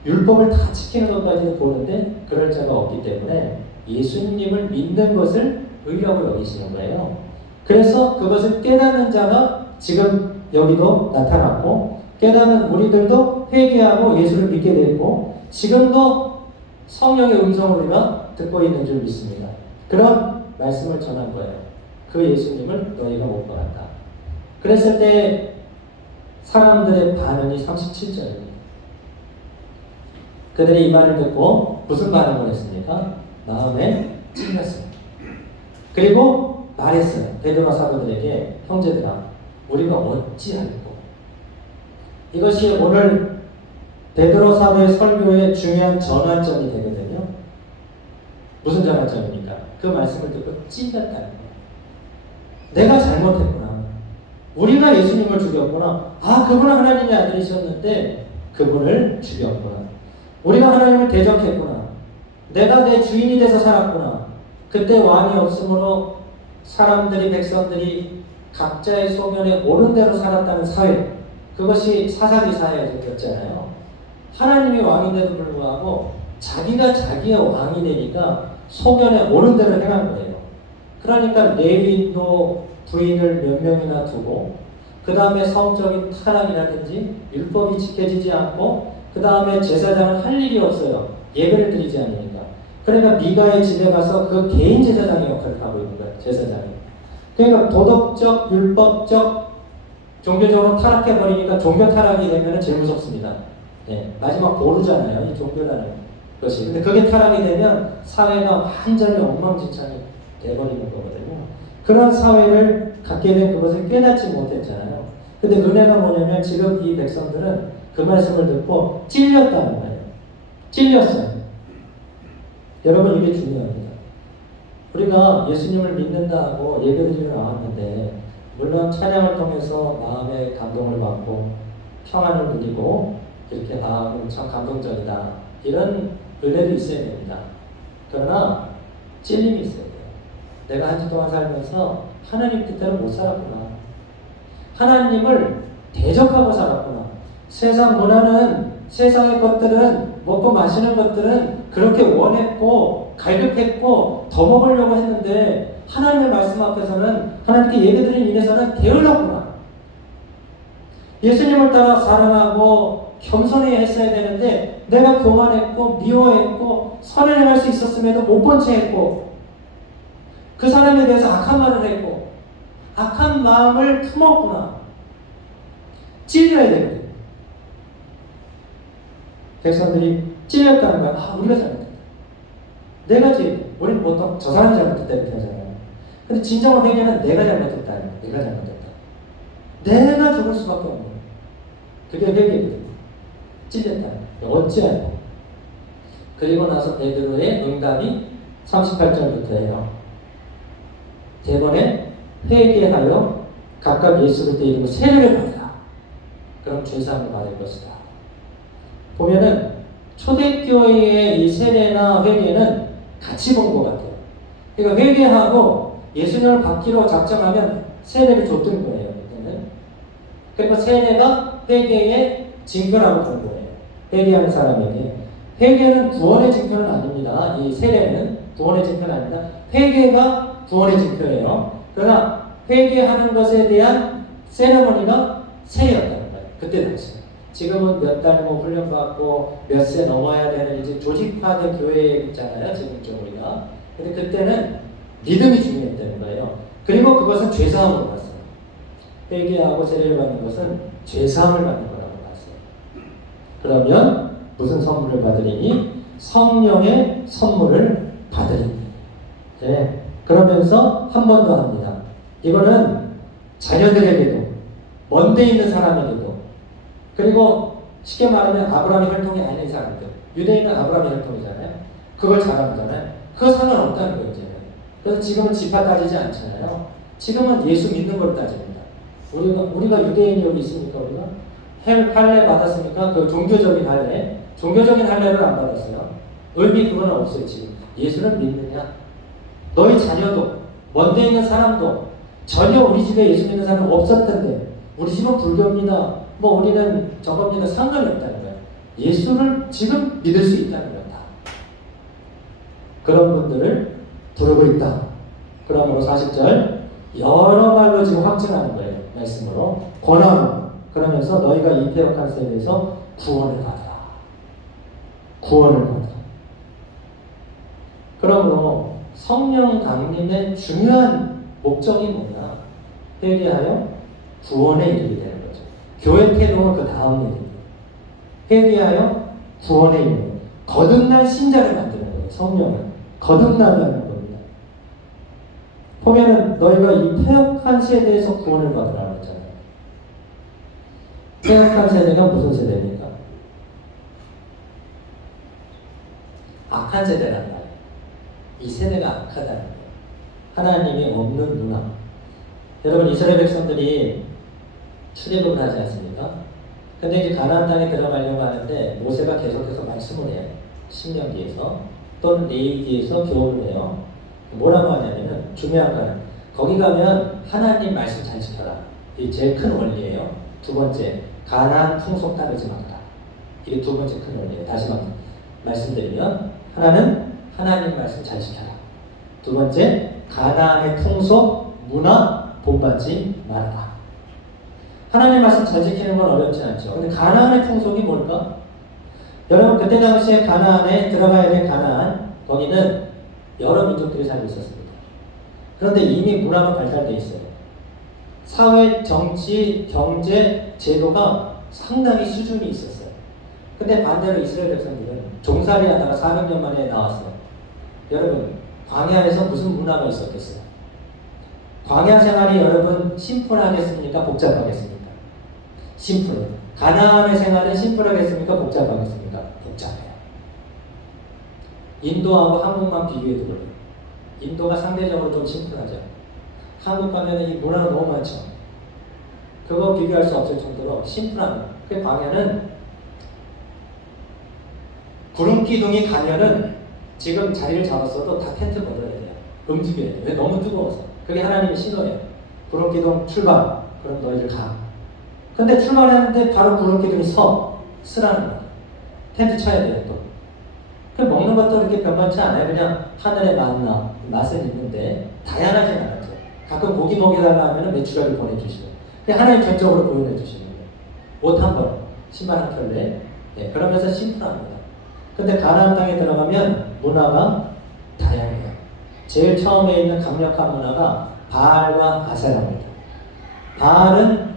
율법을 다 지키는 것까지도 보는데 그럴 자가 없기 때문에 예수님을 믿는 것을 의라고 여기시는 거예요. 그래서 그것을 깨닫는 자가 지금 여기도 나타났고 깨닫는 우리들도 회개하고 예수를 믿게 됐고 지금도 성령의 음성을 우리가 듣고 있는 줄 믿습니다. 그런 말씀을 전한 거예요. 그 예수님을 너희가 못 보았다. 그랬을 때 사람들의 반응이 37절입니다. 그들이 이 말을 듣고 무슨 반응을 했습니까? 마음에 찔렸어요. 그리고 말했어요. 베드로와 사도들에게 형제들아 우리가 어찌할꼬. 이것이 오늘 베드로 사도의 설교의 중요한 전환점이 되거든요. 무슨 전환점입니까? 그 말씀을 듣고 찔렸다는 거예요. 내가 잘못했구나. 우리가 예수님을 죽였구나. 아, 그분은 하나님의 아들이셨는데 그분을 죽였구나. 우리가 하나님을 대적했구나. 내가 내 주인이 돼서 살았구나. 그때 왕이 없으므로 사람들이 백성들이 각자의 소견에 옳은 대로 살았다는 사회. 그것이 사사기 사회였잖아요. 하나님이 왕인데도 불구하고 자기가 자기의 왕이 되니까 소견에 옳은 대로 행한 거예요. 그러니까 레위인도 부인을 몇 명이나 두고 그 다음에 성적인 타락이라든지 율법이 지켜지지 않고 그 다음에 제사장은 할 일이 없어요. 예배를 드리지 않으니까. 그러니까 미가의 집에 가서 그 개인 제사장의 역할을 하고 있는 거예요. 제사장이. 그러니까 도덕적, 율법적, 종교적으로 타락해버리니까 종교 타락이 되면 제일 무섭습니다. 네, 마지막 보루잖아요. 이 종교라는 것이. 근데 그게 타락이 되면 사회가 완전히 엉망진창이 돼버리는 거거든요. 그런 사회를 갖게 된 그것을 깨닫지 못했잖아요. 근데 은혜가 뭐냐면 지금 이 백성들은 그 말씀을 듣고 찔렸다는 거예요. 찔렸어요. 여러분 이게 중요합니다. 우리가 예수님을 믿는다고 예배드리러 나왔는데 물론 찬양을 통해서 마음의 감동을 받고 평안을 누리고 이렇게 참 감동적이다 이런 은혜도 있어야 됩니다. 그러나 찔림이 있어야 돼요. 내가 한 주 동안 살면서 하나님 뜻대로 못 살았구나. 하나님을 대적하고 살았구나. 세상 문화는 세상의 것들은 먹고 마시는 것들은 그렇게 원했고 갈급했고 더 먹으려고 했는데 하나님의 말씀 앞에서는 하나님께 예배드린 일에서는 게을렀구나. 예수님을 따라 사랑하고 겸손해야 했어야 되는데 내가 교만했고 미워했고 선을 행할 수 있었음에도 못 본 채 했고 그 사람에 대해서 악한 말을 했고 악한 마음을 품었구나. 찔려야 되거든요. 백성들이 찔렸다는 거야. 아, 우리가 잘못했다. 내가 우리는 보통 저 사람이 잘못했다 이렇게 하잖아요. 근데 진정한 회개는 내가 잘못했다. 내가 잘못했다. 내가 죽을 수밖에 없는 거예요. 그게 회개거든요. 찔렸다. 어찌할꼬. 그리고 나서 베드로의 응답이 38절부터예요. 대번에 회개하여 각각 예수 그리스도 이름으로 세례를 받으라. 그럼 죄사함을 받을 것이다. 보면은 초대교회의 이 세례나 회개는 같이 본 것 같아요. 그러니까 회개하고 예수님을 받기로 작정하면 세례를 줬던 거예요. 그때는. 그리고 세례가 회개의 징표라고 본 거예요. 회개하는 사람에게. 회개는 구원의 징표는 아닙니다. 이 세례는 구원의 징표는 아닙니다. 회개가 구원의 징표예요. 그러나 회개하는 것에 대한 세레머니가 세례였다는 거예요. 그때 당시. 지금은 몇 달 훈련받고 몇 세 넘어야 되는 이제 조직화된 교회 있잖아요. 지금 좀 우리가. 근데 그때는 믿음이 중요했다는 거예요. 그리고 그것은 죄사함으로 갔어요. 회개하고 세례를 받는 것은 죄사함을 받는 거라고 봤어요. 그러면 무슨 선물을 받으리니? 성령의 선물을 받으리니. 네. 그러면서 한 번 더 합니다. 이거는 자녀들에게도, 먼데 있는 사람에게도, 그리고 쉽게 말하면 아브라함의 혈통이 아닌 사람들, 유대인은 아브라함의 혈통이잖아요. 그걸 잘하잖아요. 그거 상관없다는 거예요, 이제는. 그래서 지금은 지파 따지지 않잖아요. 지금은 예수 믿는 걸 따집니다. 우리가 유대인이 여기 있습니까? 우리가 할례 받았습니까? 그 종교적인 할례, 종교적인 할례를 안 받았어요. 의미 그거는 없어요. 지금 예수를 믿느냐? 너희 자녀도, 먼데 있는 사람도, 전혀 우리 집에 예수 믿는 사람은 없었던데, 우리 집은 불교입니다, 뭐 우리는 저겁니다, 상관이 없다는 거예요. 예수를 지금 믿을 수 있다는 거다. 그런 분들을 부르고 있다. 그러므로 40절 여러 말로 지금 확증하는 거예요. 말씀으로 권한, 그러면서 너희가 이 패역한 세대에서 구원을 받으라. 구원을 받으라. 그러므로 성령 강림의 중요한 목적이 뭐냐? 회개하여 구원에 이르게 되는 거죠. 교회 태동은 그 다음 얘기입니다. 회개하여 구원에 이르는, 거듭난 신자를 만드는 거예요. 성령은 거듭나게 하는 겁니다. 보면은 너희가 이 패역한 세대에서 구원을 받으라고 했잖아요. 패역한 세대가 무슨 세대입니까? 악한 세대란 말이에요. 이 세대가 악하다는 거예요. 하나님이 없는 문화. 여러분, 이스라엘 백성들이 출애굽을 하지 않습니까? 근데 이제 가나안 땅에 들어가려고 하는데 모세가 계속해서 말씀을 해요. 신명기에서 또는 레위기에서 교훈을 해요. 뭐라고 하냐면은, 중요한 거는 거기 가면 하나님 말씀 잘 지켜라. 이게 제일 큰 원리예요. 두 번째, 가나안 풍속 따르지 말아라. 이게 두 번째 큰 원리예요. 다시 말씀드리면, 하나는 하나님 말씀 잘 지켜라. 두 번째, 가나안의 풍속, 문화 본받지 말아라. 하나님 말씀 잘 지키는 건 어렵지 않죠. 근데 가나안의 풍속이 뭘까? 여러분, 그때 당시에 가나안에 들어가야 될 가나안, 거기는 여러 민족들이 살고 있었습니다. 그런데 이미 문화가 발달되어 있어요. 사회, 정치, 경제, 제도가 상당히 수준이 있었어요. 근데 반대로 이스라엘 백성들은 종살이 하다가 400년 만에 나왔어요. 여러분, 광야에서 무슨 문화가 있었겠어요? 광야 생활이 여러분 심플하겠습니까? 복잡하겠습니까? 심플해요. 가나안의 생활은 심플하겠습니까? 복잡하겠습니까? 복잡해요. 인도하고 한국만 비교해도 그래요. 인도가 상대적으로 좀 심플하죠. 한국 가면 이 문화가 너무 많죠. 그거 비교할 수 없을 정도로 심플한. 그 광야는 구름 기둥이 가면은 지금 자리를 잡았어도 다 텐트 걸어야 돼요. 움직여야 돼요. 왜? 너무 뜨거워서. 그게 하나님의 신호예요. 구름 기둥 출발. 그럼 너희들 가. 근데 출발했는데 바로 구름 기둥이 쓰라는 거예요. 텐트 쳐야 돼요, 또. 그 먹는 것도 그렇게 변만치 않아요. 그냥 하늘의 만나, 맛은 있는데 다양하진 않았죠. 가끔 고기 먹이달라 하면 메추라기 보내주시고, 그냥 하나님 전적으로 보여주시는 거예요. 옷 한 벌, 신발 한 켤레. 네, 그러면서 심플합니다. 근데 가나안 땅에 들어가면 문화가 다양해요. 제일 처음에 있는 강력한 문화가 바알과 아세라입니다. 바알은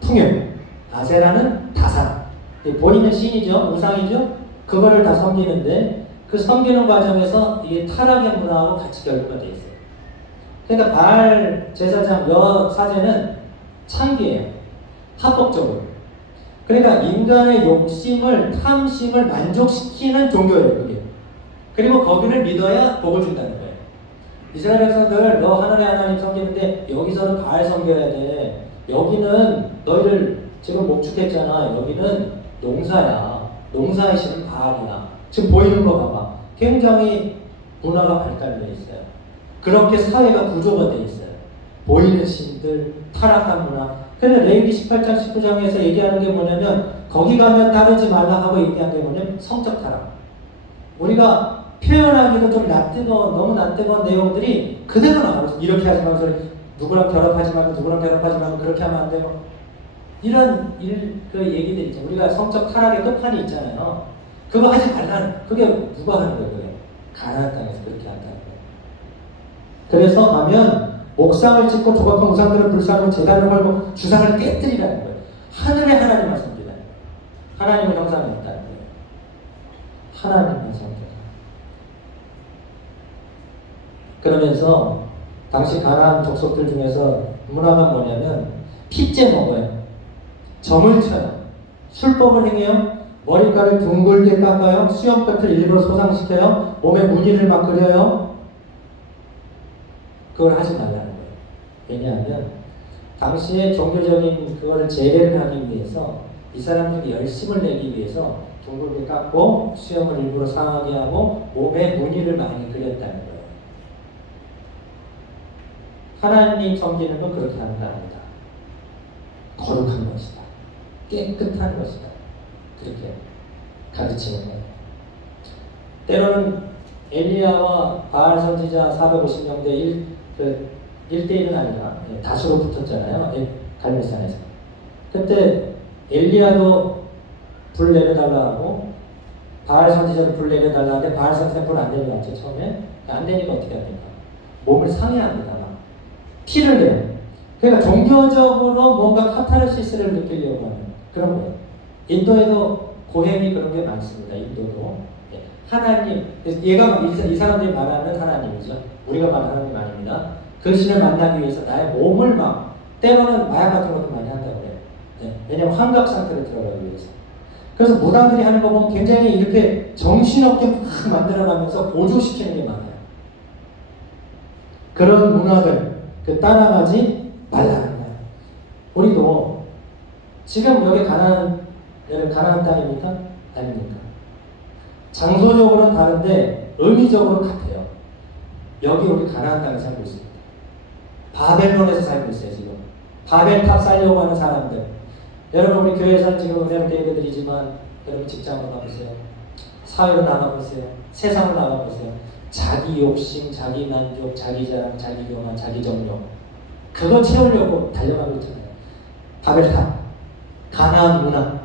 풍요, 아세라는 다산. 본인은 신이죠, 우상이죠. 그거를 다 섬기는데 그 섬기는 과정에서 이 타락의 문화하고 같이 결부가 되어 있어요. 그러니까 바알 제사장 사제는 창기예요. 합법적으로. 그러니까 인간의 욕심을, 탐심을 만족시키는 종교예요, 그게. 그리고 거기를 믿어야 복을 준다는 거예요. 이스라엘 백성들, 너 하늘의 하나님 섬기는데 여기서는 바알 섬겨야 돼. 여기는 너희를 지금 목축했잖아. 여기는 농사야. 농사의 신은 바알이야. 지금 보이는 거 봐봐. 굉장히 문화가 발달되어 있어요. 그렇게 사회가 구조가 되어 있어요. 보이는 신들, 타락한 문화. 그래서 레위기 18장, 19장에서 얘기하는 게 뭐냐면, 거기 가면 따르지 말라 하고 얘기한 게 뭐냐면 성적 타락. 우리가 표현하기도 좀 낯뜨거운, 너무 낯뜨거운 내용들이 그대로 나오고, 이렇게 하지 말고, 누구랑 결합하지 말고, 누구랑 결합하지 말고, 그렇게 하면 안 되고, 이런 그 얘기들 있죠. 우리가 성적 타락의 끝판이 있잖아요. 그거 하지 말라는, 그게 누가 하는 거예요? 그게? 가나안 땅에서 그렇게 한다는 거예요. 그래서 가면 목상을 짓고 조각한 우상들을 불사하고 제단을 걸고 주상을 깨뜨리라는 거예요. 하늘의 하나님을 섬기라는 거예요. 하나님을 형상했다는 거예요. 하나님을 섬겨라. 그러면서 당시 가나안 족속들 중에서 문화가 뭐냐면 핏째 먹어요. 점을 쳐요. 술법을 행해요. 머리카락을 둥글게 깎아요. 수염끝을 일부러 소상시켜요. 몸에 무늬를 막 그려요. 그걸 하지 말라는 거예요. 왜냐하면 당시에 종교적인 그거를 제외를 하기 위해서 이 사람들이 열심을 내기 위해서 둥글게 깎고 수염을 일부러 상하게 하고 몸에 무늬를 많이 그렸다는 거예요. 하나님 섬기는 건 그렇게 하는 거 아니다. 거룩한 것이다. 깨끗한 것이다. 그렇게 가르치는 거예요. 때로는 엘리야와 바알 선지자 450명 대 1대1은 아니라 다수로 붙었잖아요. 갈멜산에서. 그때 엘리야도 불 내려달라 하고 바알 선지자도 불 내려달라 하는데 바알 선지자는 불 안 내려왔죠. 처음에. 안 되니까 어떻게 합니까? 몸을 상해합니다. 피를 내요. 그러니까 종교적으로 뭔가 카타르시스를 느끼려고 하는 그런 거예요. 인도에도 고행이 그런 게 많습니다. 인도도. 하나님, 얘가 이 사람들이 말하는 하나님이죠. 우리가 말하는 하나님 아닙니다. 그 신을 만나기 위해서 나의 몸을 막 때로는 마약 같은 것도 많이 한다고 해요. 왜냐하면 환각 상태로 들어가기 위해서. 그래서 무당들이 하는 거 보면 굉장히 이렇게 정신없게 막 만들어가면서 보조시키는 게 많아요. 그런 문화들 따라가지 말라는 거예요. 우리도 지금 여기 가나안 땅입니까? 아닙니까? 장소적으로는 다른데 의미적으로 같아요. 여기 우리 가나안 땅에 살고 있습니다. 바벨론에서 살고 있어요. 지금 바벨탑 살려고 하는 사람들. 여러분 우리 교회에서는 지금 은혜롭게 예배드리지만 여러분 직장으로 나가보세요. 사회로 나가보세요. 세상으로 나가보세요. 자기 욕심, 자기 만족, 자기 자랑, 자기 교만, 자기 정욕 그거 채우려고 달려가고 있잖아요. 바벨탑, 가나안 문화.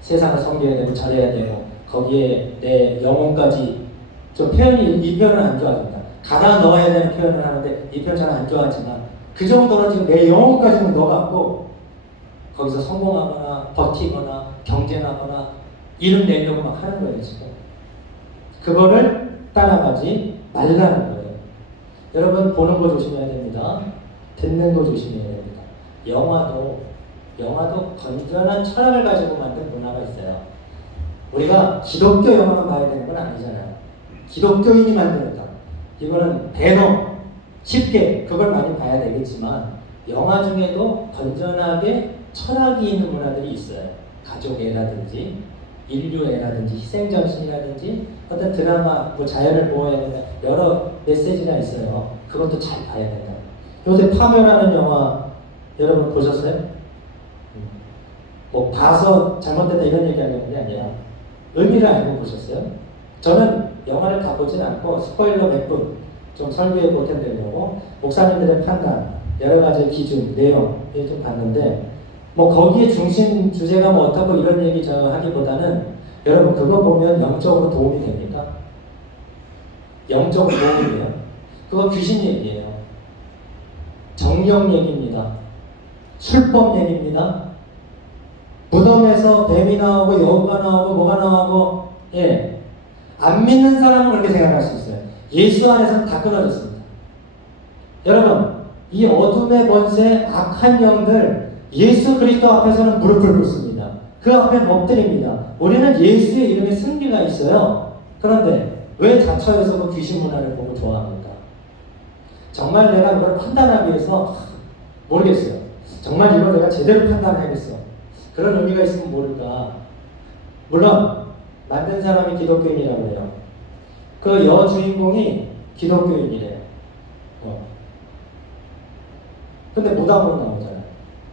세상을 섬겨야 되고 잘해야 되고 거기에 내 영혼까지 좀 표현이 이 표현은 안 좋아집니다. 가나안 넣어야 되는 표현을 하는데 이 표현 잘 안 좋아하지만 그 정도로 지금 내 영혼까지는 넣어갖고 거기서 성공하거나 버티거나 경쟁하거나 이름 내려고 막 하는 거예요 지금. 그거를 따라가지 말라는 거예요. 여러분 보는 거 조심해야 됩니다. 듣는 거 조심해야 됩니다. 영화도 건전한 철학을 가지고 만든 문화가 있어요. 우리가 기독교 영화만 봐야 되는 건 아니잖아요. 기독교인이 만들었다. 이거는 배너 쉽게 그걸 많이 봐야 되겠지만 영화 중에도 건전하게 철학이 있는 문화들이 있어요. 가족애라든지 인류애라든지 희생정신이라든지 어떤 드라마, 뭐 자연을 보호해야 된다. 여러 메시지가 있어요. 그것도 잘 봐야 된다. 요새 파묘라는 영화 여러분 보셨어요? 뭐 봐서 잘못됐다 이런 얘기하려는 게 아니라 의미를 알고 보셨어요? 저는 영화를 다 보진 않고 스포일러 몇 분 좀 설교에 보탬되려고 목사님들의 판단, 여러 가지 기준, 내용 좀 봤는데 뭐 거기에 중심 주제가 뭐 어떻고 이런 얘기 저 하기보다는 여러분 그거 보면 영적으로 도움이 됩니까? 영적으로 도움이 돼요? 그거 귀신 얘기예요. 정령 얘기입니다. 술법 얘기입니다. 무덤에서 뱀이 나오고 여우가 나오고 뭐가 나오고 안 믿는 사람은 그렇게 생각할 수 있어요. 예수 안에서는 다 끊어졌습니다. 여러분 이 어둠의 권세 악한 영들 예수 그리스도 앞에서는 무릎을 꿇습니다. 그 앞에 엎드립니다. 우리는 예수의 이름에 승리가 있어요. 그런데 왜 자처에서도 귀신 문화를 보고 좋아합니까? 정말 내가 이걸 판단하기 위해서 모르겠어요. 정말 이걸 내가 제대로 판단해야겠어. 그런 의미가 있으면 모를까. 물론 만든 사람이 기독교인이라고 해요. 그 여주인공이 기독교인이래요. 근데 무당으로 나오잖아요.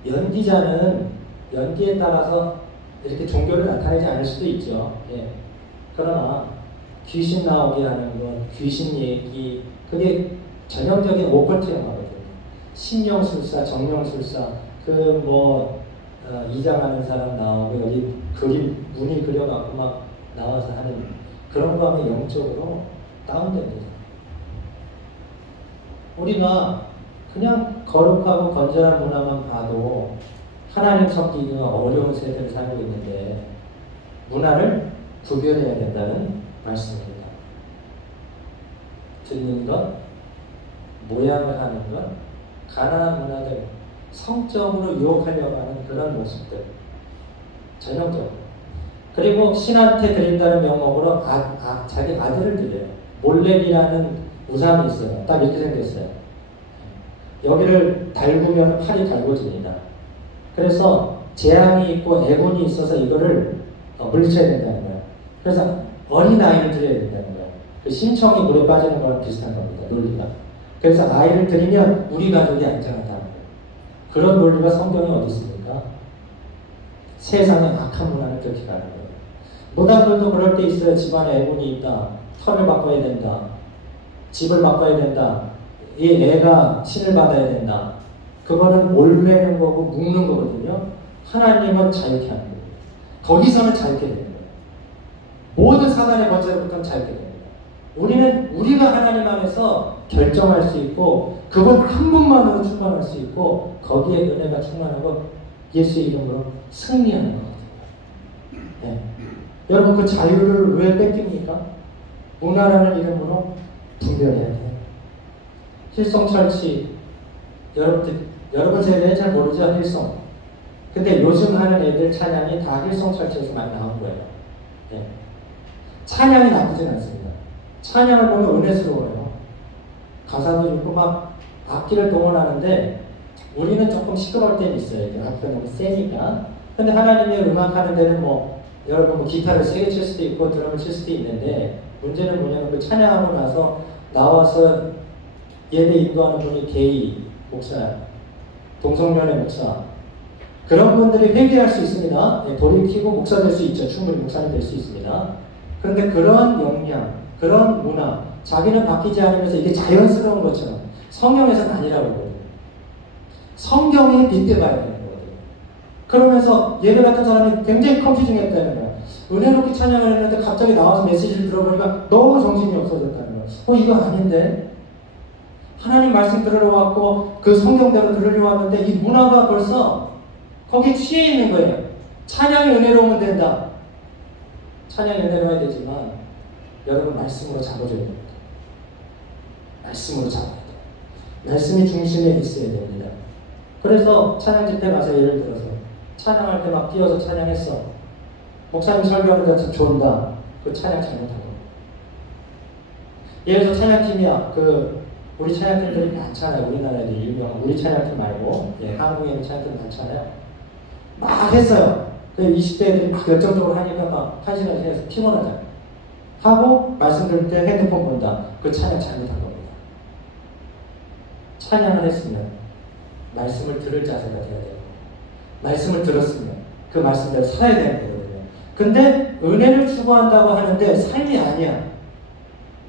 연기자는 연기에 따라서 이렇게 종교를 나타내지 않을 수도 있죠. 그러나 귀신 나오게 하는 것, 귀신 얘기, 그게 전형적인 오컬트 영화거든요. 신령술사, 정령술사, 이장하는 사람 나오고 여기 그림, 무늬 그려갖고 막 나와서 하는 그런 거 하면 영적으로 다운됩니다. 우리가 그냥 거룩하고 건전한 문화만 봐도 하나님 섬기기가 어려운 세대를 살고 있는데 문화를 구별해야 된다는 말씀입니다. 듣는 것, 모양을 하는 것, 가난한 문화들, 성적으로 유혹하려고 하는 그런 모습들 전형적으로. 그리고 신한테 드린다는 명목으로 자기 아들을 드려요. 몰렉이라는 우상이 있어요. 딱 이렇게 생겼어요. 여기를 달구면 팔이 달궈집니다. 그래서 재앙이 있고 애군이 있어서 이거를 물리쳐야 된다는 거예요. 그래서 어린아이를 드려야 된다는 거예요. 그 심청이 물에 빠지는 거랑 비슷한 겁니다. 논리가. 그래서 아이를 드리면 우리 가족이 안전하다는 거예요. 그런 논리가 성경에 어디 있습니까? 세상의 악한 문화를 그렇게 가는 거예요. 무당들도 그럴 때 있어요. 집안에 애군이 있다. 털을 바꿔야 된다. 집을 바꿔야 된다. 이 애가 신을 받아야 된다. 그거는 올매는 거고 묶는 거거든요. 하나님은 자유케 하는 거예요. 거기서는 자유케 되는 거예요. 모든 사단의 번제로부터는 자유케 됩니다. 우리는 우리가 하나님 안에서 결정할 수 있고 그건 한 분만으로 충만할 수 있고 거기에 은혜가 충만하고 예수의 이름으로 승리하는 거거든요. 네. 여러분 그 자유를 왜 뺏깁니까? 문화라는 이름으로 분별해야 돼요. 힐송철치 여러분 세대에 잘 모르죠? 힐송. 근데 요즘 하는 애들 찬양이 다 힐송철치에서 많이 나온 거예요. 네. 찬양이 나쁘진 않습니다. 찬양을 보면 은혜스러워요. 가사도 있고 막 악기를 동원하는데 우리는 조금 시끄러울 때는 있어요. 악기가 너무 세니까. 근데 하나님의 음악하는 데는 뭐 여러분 뭐 기타를 세게 칠 수도 있고 드럼을 칠 수도 있는데 문제는 뭐냐면 그 찬양하고 나서 나와서 예배 인도하는 분이 게이 목사, 동성연애 목사 그런 분들이 회개할 수 있습니다. 네, 돌이키고 목사 될 수 있죠. 충분히 목사님 될 수 있습니다. 그런데 그런 역량, 그런 문화 자기는 바뀌지 않으면서 이게 자연스러운 것처럼 성경에서는 아니라고 그러거든요. 성경에 빗대봐야 되는 거거든요. 그러면서 예배 같은 사람이 굉장히 컨퓨징했다는 거야. 은혜롭게 찬양을 했는데 갑자기 나와서 메시지를 들어보니까 너무 정신이 없어졌다는 거야. 이거 아닌데? 하나님 말씀 들으러 왔고 그 성경대로 들으려 왔는데 이 문화가 벌써 거기에 취해 있는 거예요. 찬양이 은혜로우면 된다. 찬양이 은혜로워야 되지만 여러분 말씀으로 잡아줘야 됩니다. 말씀으로 잡아야 돼요. 말씀이 중심에 있어야 됩니다. 그래서 찬양 집회 가서 예를 들어서 찬양할 때 막 뛰어서 찬양했어. 목사님 설교하는 데서 좋은다. 그 찬양 잘못한 거. 예를 들어서 찬양팀이야. 우리 찬양팀들이 많잖아요. 우리나라에도 유명한 우리 찬양팀 말고 한국에 있는 찬양팀 많잖아요. 막 했어요. 20대 애들이 막 열정적으로 하니까 막 1시간 지나서 피곤하잖아요. 하고 말씀 들을 때 핸드폰 본다. 그 찬양 잘못한 겁니다. 찬양을 했으면 말씀을 들을 자세가 되어야 돼요. 말씀을 들었으면 그 말씀대로 살아야 되는 거거든요. 근데 은혜를 추구한다고 하는데 삶이 아니야.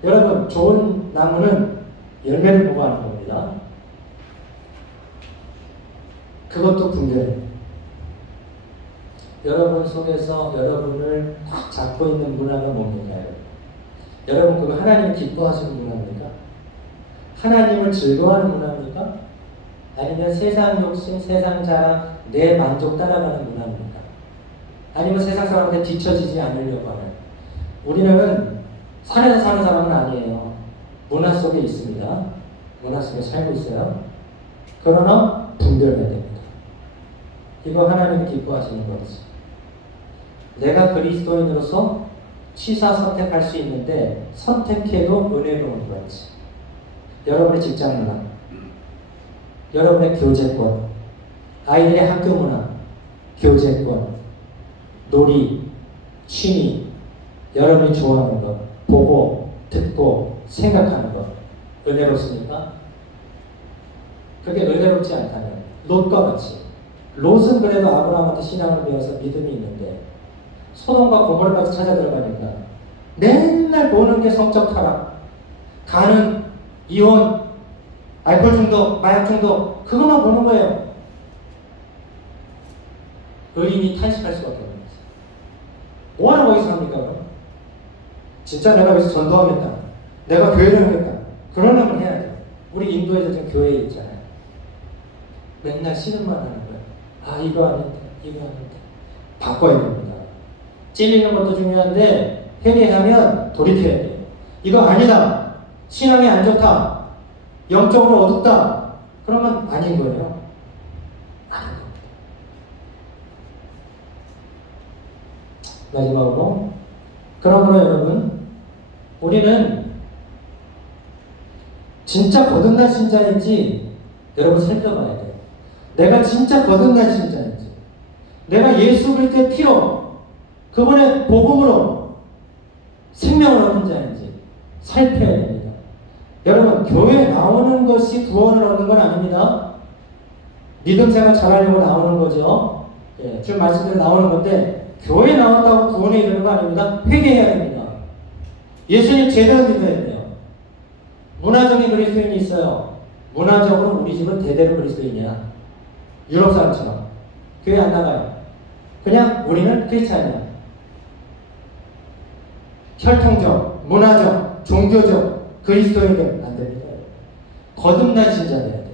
여러분 좋은 나무는 열매를 보고 하는 겁니다. 그것도 분별해요. 여러분 속에서 여러분을 꽉 잡고 있는 문화가 뭡니까? 여러분 그거 하나님이 기뻐하시는 문화입니까? 하나님을 즐거워하는 문화입니까? 아니면 세상 욕심, 세상 자랑, 내 만족 따라가는 문화입니까? 아니면 세상 사람한테 뒤처지지 않으려고 하는. 우리는 산에서 사는 사람은 아니에요. 문화 속에 있습니다. 문화 속에 살고 있어요. 그러나 분별해야 됩니다. 이거 하나님이 기뻐하시는 거지. 내가 그리스도인으로서 취사 선택할 수 있는데 선택해도 은혜로운 거지. 여러분의 직장 문화, 여러분의 교제권, 아이들의 학교 문화, 교제권, 놀이, 취미, 여러분이 좋아하는 것, 보고, 듣고, 생각하는 것, 은혜롭습니까? 그게 은혜롭지 않다면, 롯과 같이. 롯은 그래도 아브라함한테 신앙을 배워서 믿음이 있는데, 소돔과 고모라까지 찾아 들어가니까, 맨날 보는 게 성적 타락, 가는, 이혼, 알코올 중독, 마약 중독, 그것만 보는 거예요. 의인이 탄식할 수밖에 없는 거지. 뭐하러 거기서 합니까, 그럼? 진짜 내가 여기서 전도하겠다. 내가 교회를 하겠다. 그러려면 해야 돼. 우리 인도에서 지금 교회에 있잖아요. 맨날 신음만 하는 거예요. 아, 이거 아닌데, 이거 아닌데. 바꿔야 됩니다. 찔리는 것도 중요한데 회개하면 돌이켜야 돼요. 이거 아니다. 신앙이 안 좋다. 영적으로 어둡다. 그러면 아닌 거예요. 아닌 겁니다. 마지막으로, 그러므로 여러분, 우리는 진짜 거듭난 신자인지 여러분 살펴봐야 돼요. 내가 진짜 거듭난 신자인지, 내가 예수 그리스도의 피로, 그분의 복음으로 생명을 얻은 자인지 살펴야 됩니다. 여러분, 교회에 나오는 것이 구원을 얻는 건 아닙니다. 믿음 생활 잘하려고 나오는 거죠. 예, 주 말씀대로 나오는 건데, 교회에 나온다고 구원에 이르는 거 아닙니다. 회개해야 됩니다. 예수님 제대로 믿어야 돼요. 문화적인 그리스도인이 있어요. 문화적으로 우리 집은 대대로 그리스도인이야. 유럽 사람처럼. 교회 안 나가요. 그냥 우리는 크리스찬이야. 혈통적, 문화적, 종교적 그리스도인은 안 됩니다. 거듭난 신자 돼야 돼요.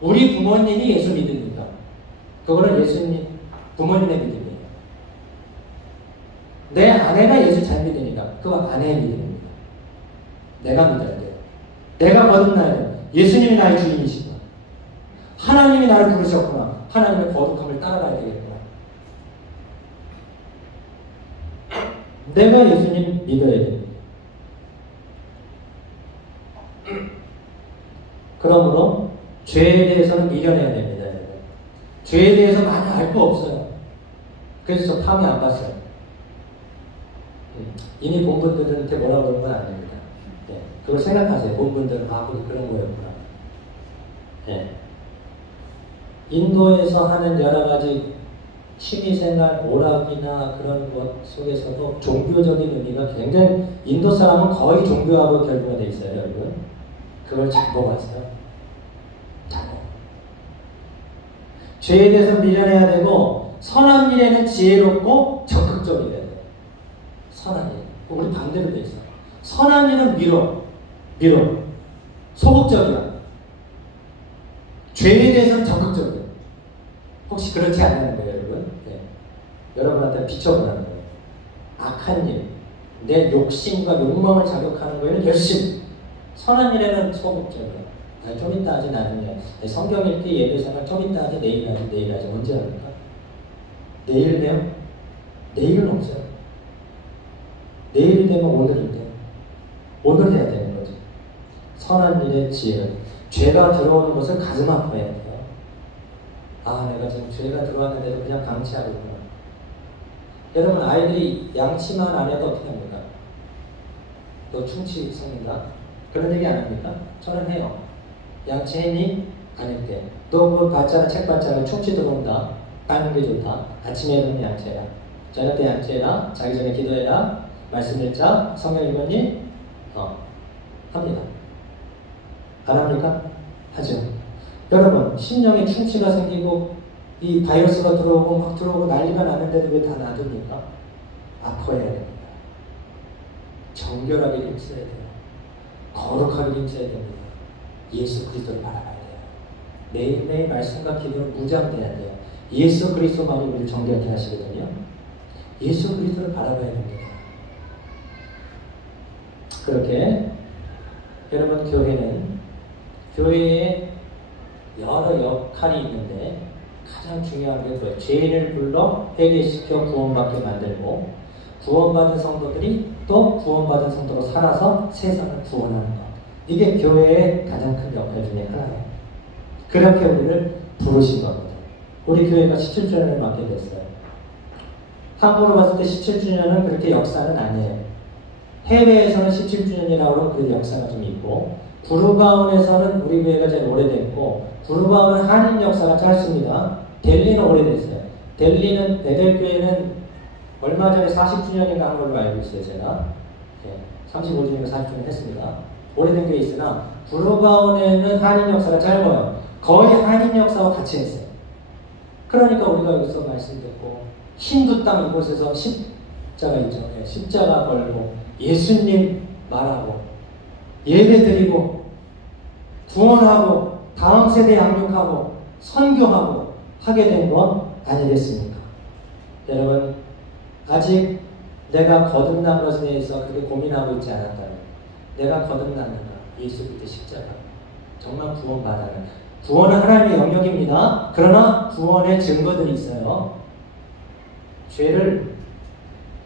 우리 부모님이 예수 믿으니까 그거는 예수님 부모님의 믿음이에요. 내 아내가 예수 잘 믿으니까 그거 아내의 믿음입니다. 내가 믿어야 돼요. 내가 거듭나야 돼요. 예수님이 나의 주인이시구나. 하나님이 나를 부르셨구나. 하나님의 거룩함을 따라가야 되겠구나. 내가 예수님 믿어야 됩니다. 그러므로 죄에 대해서는 미련해야 됩니다. 죄에 대해서 많이 알 거 없어요. 그래서 저 파미 안 봤어요. 이미 본 분들한테 뭐라고 그러는 건 아닙니다. 네, 그걸 생각하세요. 본 분들은 그런 거였구나. 네. 인도에서 하는 여러 가지 취미생활, 오락이나 그런 것 속에서도 종교적인 의미가 굉장히, 인도 사람은 거의 종교하고 결부가 돼 있어요, 여러분. 그걸 잘 보았어요. 잘 보. 죄에 대해서 미련해야 되고, 선한 일에는 지혜롭고 적극적이어야 돼요. 선한 일. 우리 반대로 돼 있어요. 선한 일은 미뤄. 소극적이야. 죄에 대해서는 적극적이야. 혹시 그렇지 않냐는 거예요, 여러분? 네. 여러분한테 비춰보라는 거예요. 악한 일, 내 욕심과 욕망을 자극하는 거에는 열심히. 선한 일에는 소극적이야. 아니, 좀 이따 하지 나는요. 성경 읽기 예배 생활 좀 이따 하지, 내일 하지, 언제 합니까? 내일 해요? 내일은 없어요. 내일이 되면 오늘인데, 오늘 해야 되는 거죠. 선한 일의 지혜. 죄가 들어오는 것을 가슴 아파해야 돼요. 아, 내가 지금 죄가 들어왔는데도 그냥 방치하고 있구나. 여러분, 아이들이 양치만 안 해도 어떻게 합니까? 너 충치성인가? 그런 얘기 안 합니까? 저는 해요. 양치했니? 안 했대. 너 그거 봤잖아, 책 봤잖아. 충치 들어온다. 닦는 게 좋다. 아침에 일어나면 양치해라. 저녁 때 양치해라. 자기 전에 기도해라. 말씀 읽자. 성경 읽었니? 합니다. 안 합니까? 하죠. 여러분, 심령에 충치가 생기고 이 바이러스가 들어오고 막 들어오고 난리가 나는데도 왜 다 놔둡니까? 아파해야 됩니다. 정결하게 힘써야 돼요. 거룩하게 힘써야 됩니다. 예수 그리스도를 바라봐야 돼요. 매일매일 말씀과 기도는 무장돼야 돼요. 예수 그리스도만이 우리를 정결케 하시거든요. 예수 그리스도를 바라봐야 됩니다. 그렇게 여러분, 교회에 여러 역할이 있는데 가장 중요한 게 뭐예요? 죄인을 불러 회개시켜 구원받게 만들고, 구원받은 성도들이 또 구원받은 성도로 살아서 세상을 구원하는 것. 이게 교회의 가장 큰 역할 중에 하나예요. 그렇게 우리를 부르신 겁니다. 우리 교회가 17주년을 맞게 됐어요. 한국으로 봤을 때 17주년은 그렇게 역사는 아니에요. 해외에서는 17주년이라고 하면 그 역사가 좀 있고, 구르바운에서는 우리 교회가 제일 오래됐고, 구르바운은 한인 역사가 짧습니다. 델리는 오래됐어요. 델리는 베델교회는 얼마 전에 40주년인가 한 걸로 알고 있어요, 제가. 35주년인가 40주년 했습니다. 오래된 교회 있으나, 구르바운에는 한인 역사가 짧아요. 거의 한인 역사와 같이 했어요. 그러니까 우리가 여기서 말씀 듣고, 힌두 땅 이곳에서 십자가 있죠. 십자가 걸고, 예수님 말하고, 예배 드리고, 구원하고 다음 세대 양육하고 선교하고 하게 된 건 아니겠습니까? 여러분, 아직 내가 거듭난 것에 대해서 그렇게 고민하고 있지 않았다면, 내가 거듭났는가? 예수 그리스도 십자가 정말 구원받아는, 구원은 하나님의 영역입니다. 그러나 구원의 증거들이 있어요. 죄를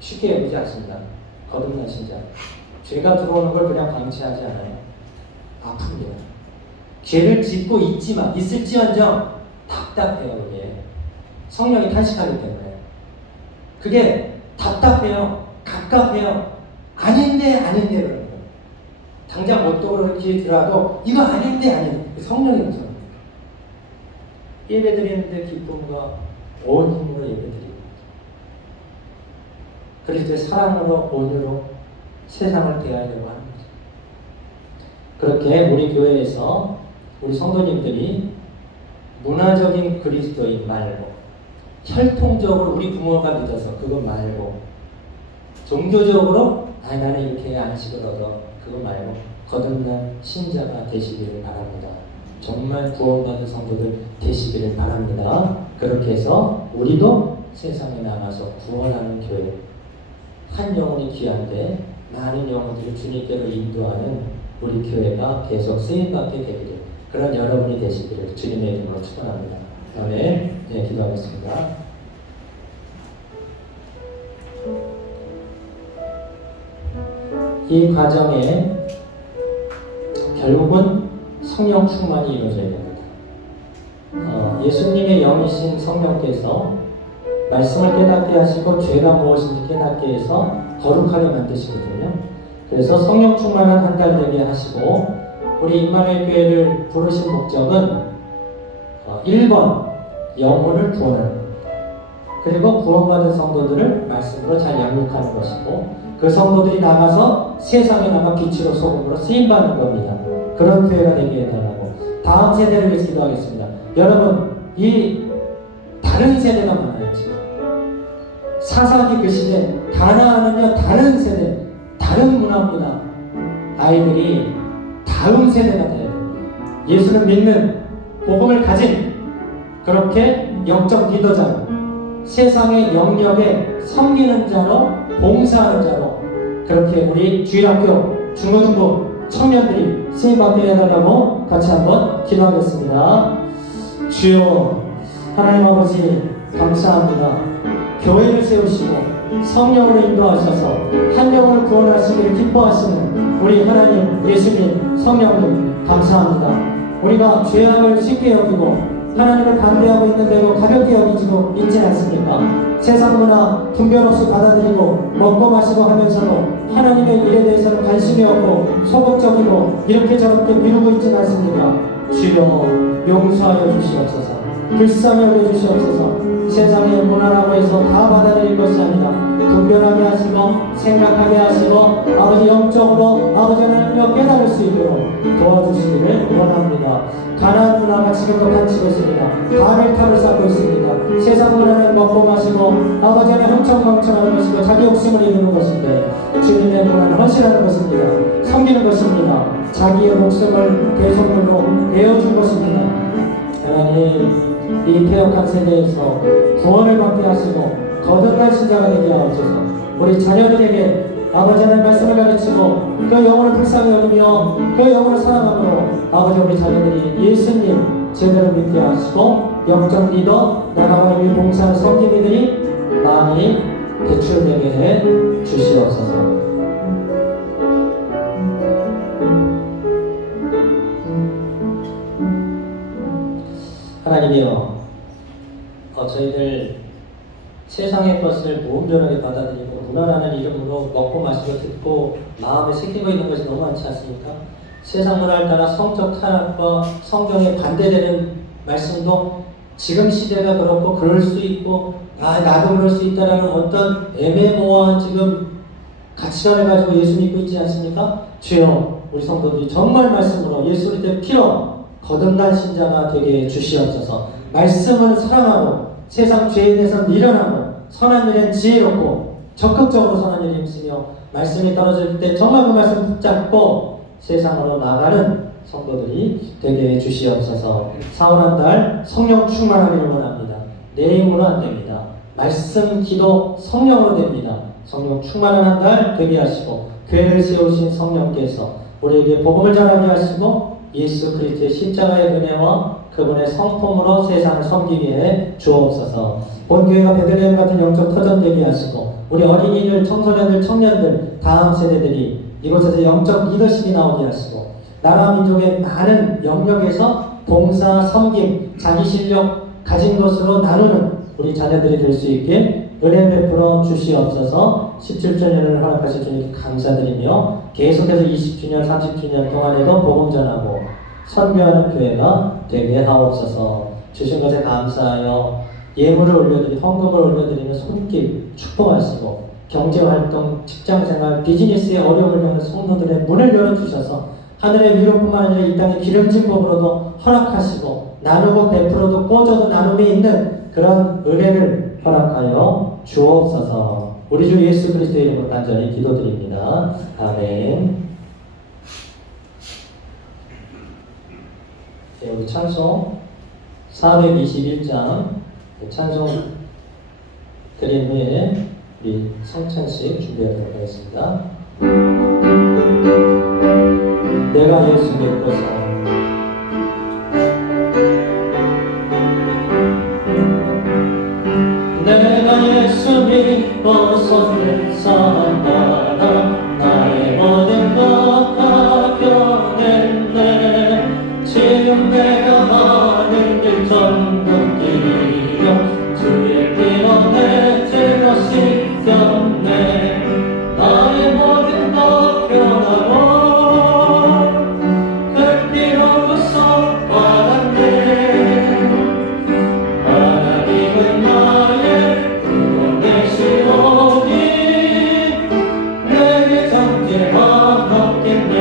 쉽게 여기지 않습니다. 거듭나신 자, 죄가 들어오는 걸 그냥 방치하지 않아요. 아픕니다. 죄를 짓고 있을지언정 답답해요. 그게 성령이 탄식하기 때문에 그게 답답해요. 갑갑해요. 아닌데 그러는 거예요. 당장 뭣도 그렇게 들어도 이거 아닌데 성령이 무서워요. 예배드리는데 기쁨과 온 힘으로 예배드리고, 그리스도의 사랑으로 온유로 세상을 대하려고 합니다. 그렇게 우리 교회에서 우리 성도님들이 문화적인 그리스도인 말고, 혈통적으로 우리 부모가 믿어서 그거 말고, 종교적으로 나는 이렇게 안식을 얻어 그거 말고 거듭난 신자가 되시기를 바랍니다. 정말 구원받은 성도들 되시기를 바랍니다. 그렇게 해서 우리도 세상에 나가서 구원하는 교회, 한 영혼이 귀한데 많은 영혼들을 주님께로 인도하는 우리 교회가 계속 쓰임받게 되기를, 그런 여러분이 되시기를 주님의 이름으로 축원합니다. 아멘. 네, 기도하겠습니다. 이 과정에 결국은 성령 충만이 이루어져야 됩니다. 예수님의 영이신 성령께서 말씀을 깨닫게 하시고 죄가 무엇인지 깨닫게 해서 거룩하게 만드시거든요. 그래서 성령 충만한 한 달 되게 하시고, 우리 임마누엘 교회를 부르신 목적은 1번 영혼을 구원하는 것, 그리고 구원받은 성도들을 말씀으로 잘 양육하는 것이고, 그 성도들이 나가서 세상에 나가 빛으로 소금으로 쓰임받는 겁니다. 그런 교회가 되게 해달라고 다음 세대를 위해서 기도하겠습니다. 여러분, 이 다른 세대가 많아요. 지금 사사기 그 시대, 가나안은요 다른 세대, 다른 문화입니다. 아이들이 다음 세대가 돼야 됩니다. 예수를 믿는 복음을 가진 그렇게 영적 리더자, 세상의 영역에 섬기는 자로, 봉사하는 자로, 그렇게 우리 주일학교, 중고등부 청년들이 쓰임받게 해달라고 같이 한번 기도하겠습니다. 주여, 하나님 아버지 감사합니다. 교회를 세우시고 성령으로 인도하셔서 한 영혼을 구원하시기를 기뻐하시는 우리 하나님, 예수님, 성령님 감사합니다. 우리가 죄악을 쉽게 여기고 하나님을 반대하고 있는데도 가볍게 여기지도 있지 않습니까? 세상 문화 분별 없이 받아들이고 먹고 마시고 하면서도 하나님의 일에 대해서는 관심이 없고 소극적이고 이렇게 저렇게 미루고 있지는 않습니까? 주여, 용서하여 주시옵소서. 불쌍히 여겨주시옵소서. 세상의 문화라고 해서 다 받아들일 것이 아니라 분별하게 하시고 생각하게 하시고 아버지 영적으로 아버지 하나님을 깨달을 수 있도록 도와주시기를 원합니다. 가나안 문화가 지금도 갇히고 있습니다. 바벨탑을 쌓고 있습니다. 세상 문화는 먹고 마시고 아버지 하나님 흥청망청하는 것이고 자기 욕심을 이루는 것인데, 주님의 문화는 헌신하는 것입니다. 섬기는 것입니다. 자기의 목숨을 대속물로 내어준 것입니다. 하나님, 이 폐역한 세대에서 구원을 받게 하시고 거듭난 신자가 되게 하옵소서. 우리 자녀들에게 아버지 하나님의 말씀을 가르치고 그 영혼을 불쌍히 여기며 그 영혼을 사랑함으로 아버지 우리 자녀들이 예수님 제대로 믿게 하시고 영적 리더, 나라와 일 봉사하는 섬기들이 많이 배출되게 해 주시옵소서. 하나님이여, 저희들 세상의 것을 무분별하게 받아들이고 문화라는 이름으로 먹고 마시고 듣고 마음에 새기고 있는 것이 너무 많지 않습니까? 세상 문화를 따라 성적 타락과 성경에 반대되는 말씀도 지금 시대가 그렇고 그럴 수 있고 나도 그럴 수 있다라는 어떤 애매모호한 지금 가치관을 가지고 예수 믿고 있지 않습니까? 주여, 우리 성도들이 정말 말씀으로 예수 그리스도의 피로 거듭난 신자가 되게 주시옵소서. 말씀을 사랑하고 세상 죄에 대해서 미련하고 선한 일엔 지혜롭고 적극적으로 선한 일에 힘쓰며 말씀이 떨어질 때 정말 그 말씀 붙잡고 세상으로 나가는 성도들이 되게 해주시옵소서. 4월 한 달 성령 충만하기를 원합니다. 내 힘으로 안 됩니다. 말씀, 기도, 성령으로 됩니다. 성령 충만한 한 달 되게 하시고 교회를 세우신 성령께서 우리에게 복음을 전하게 하시고 예수 그리스도의 십자가의 은혜와 그분의 성품으로 세상을 섬기게 해 주옵소서. 본교회가 베들레헴 같은 영적 터전 되게 하시고 우리 어린이들, 청소년들, 청년들, 다음 세대들이 이곳에서 영적 리더십이 나오게 하시고 나라 민족의 많은 영역에서 봉사, 섬김, 자기 실력 가진 것으로 나누는 우리 자녀들이 될 수 있게 은혜 베풀어 주시옵소서. 17주년을 허락하실 주님께 감사드리며 계속해서 20주년, 30주년 동안에도 복음 전하고 선교하는 교회가 되게 하옵소서. 주신 것에 감사하여 예물을 올려드리, 헌금을 올려드리는 손길 축복하시고 경제활동, 직장생활, 비즈니스의 어려움을 겪는 성도들의 문을 열어주셔서 하늘의 위로뿐만 아니라 이 땅의 기름진 법으로도 허락하시고 나누고 베풀어도 꽂아도 나눔이 있는 그런 은혜를 허락하여 주옵소서. 우리 주 예수 그리스도의 이름으로 간절히 기도드립니다. 아멘. 네, 우리 찬송 421장 찬송 드린 후에 우리 성찬식 준비하도록 하겠습니다. 내가 예수 믿고서 내가 예수 믿고서 살아가라. 나의 모든 것 다 변했네. 지금 내가 가는 길 전국 길이요 주의 피로 내 죄가 씻겼네. 나의 모든 것 변하고 그 피로 구속받았네. 하나님은 나의 구원 되시오니 내게 정죄함 없겠네.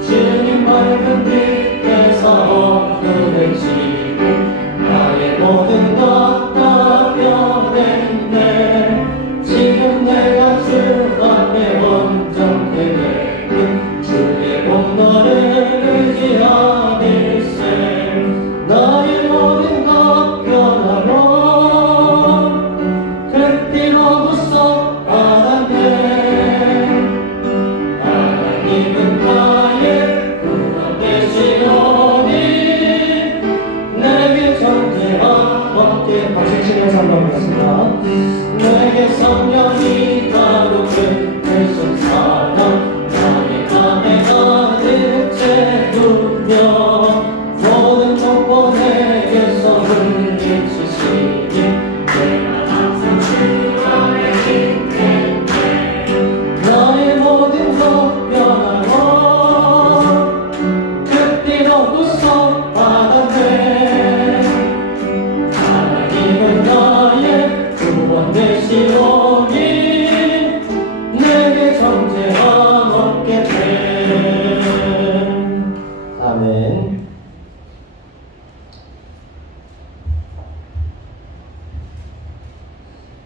주님 밝은 빛에서 어두워지고 나의 모든 것 다 변했네. 지금 내가 주 앞에 온전케 되는 주의 공로를 의지하길세. 나의 모든 것 변하고 그 피로 구속받았네. 하나님은 나의 구원 되시오니 내게 정죄함 없게. 박수 치면서 한번 보겠습니다. 내게 성령이 가득히 계속하여 나의 맘에 가득 채우며 모든 공포 내게서 물리치시니 내가 항상 주 안에 있겠네. 나의 모든 것 변하고 그 피로 구속받았네. 하나님은 나의 구원 되시오니 내게 정죄함 없겠네. 아멘.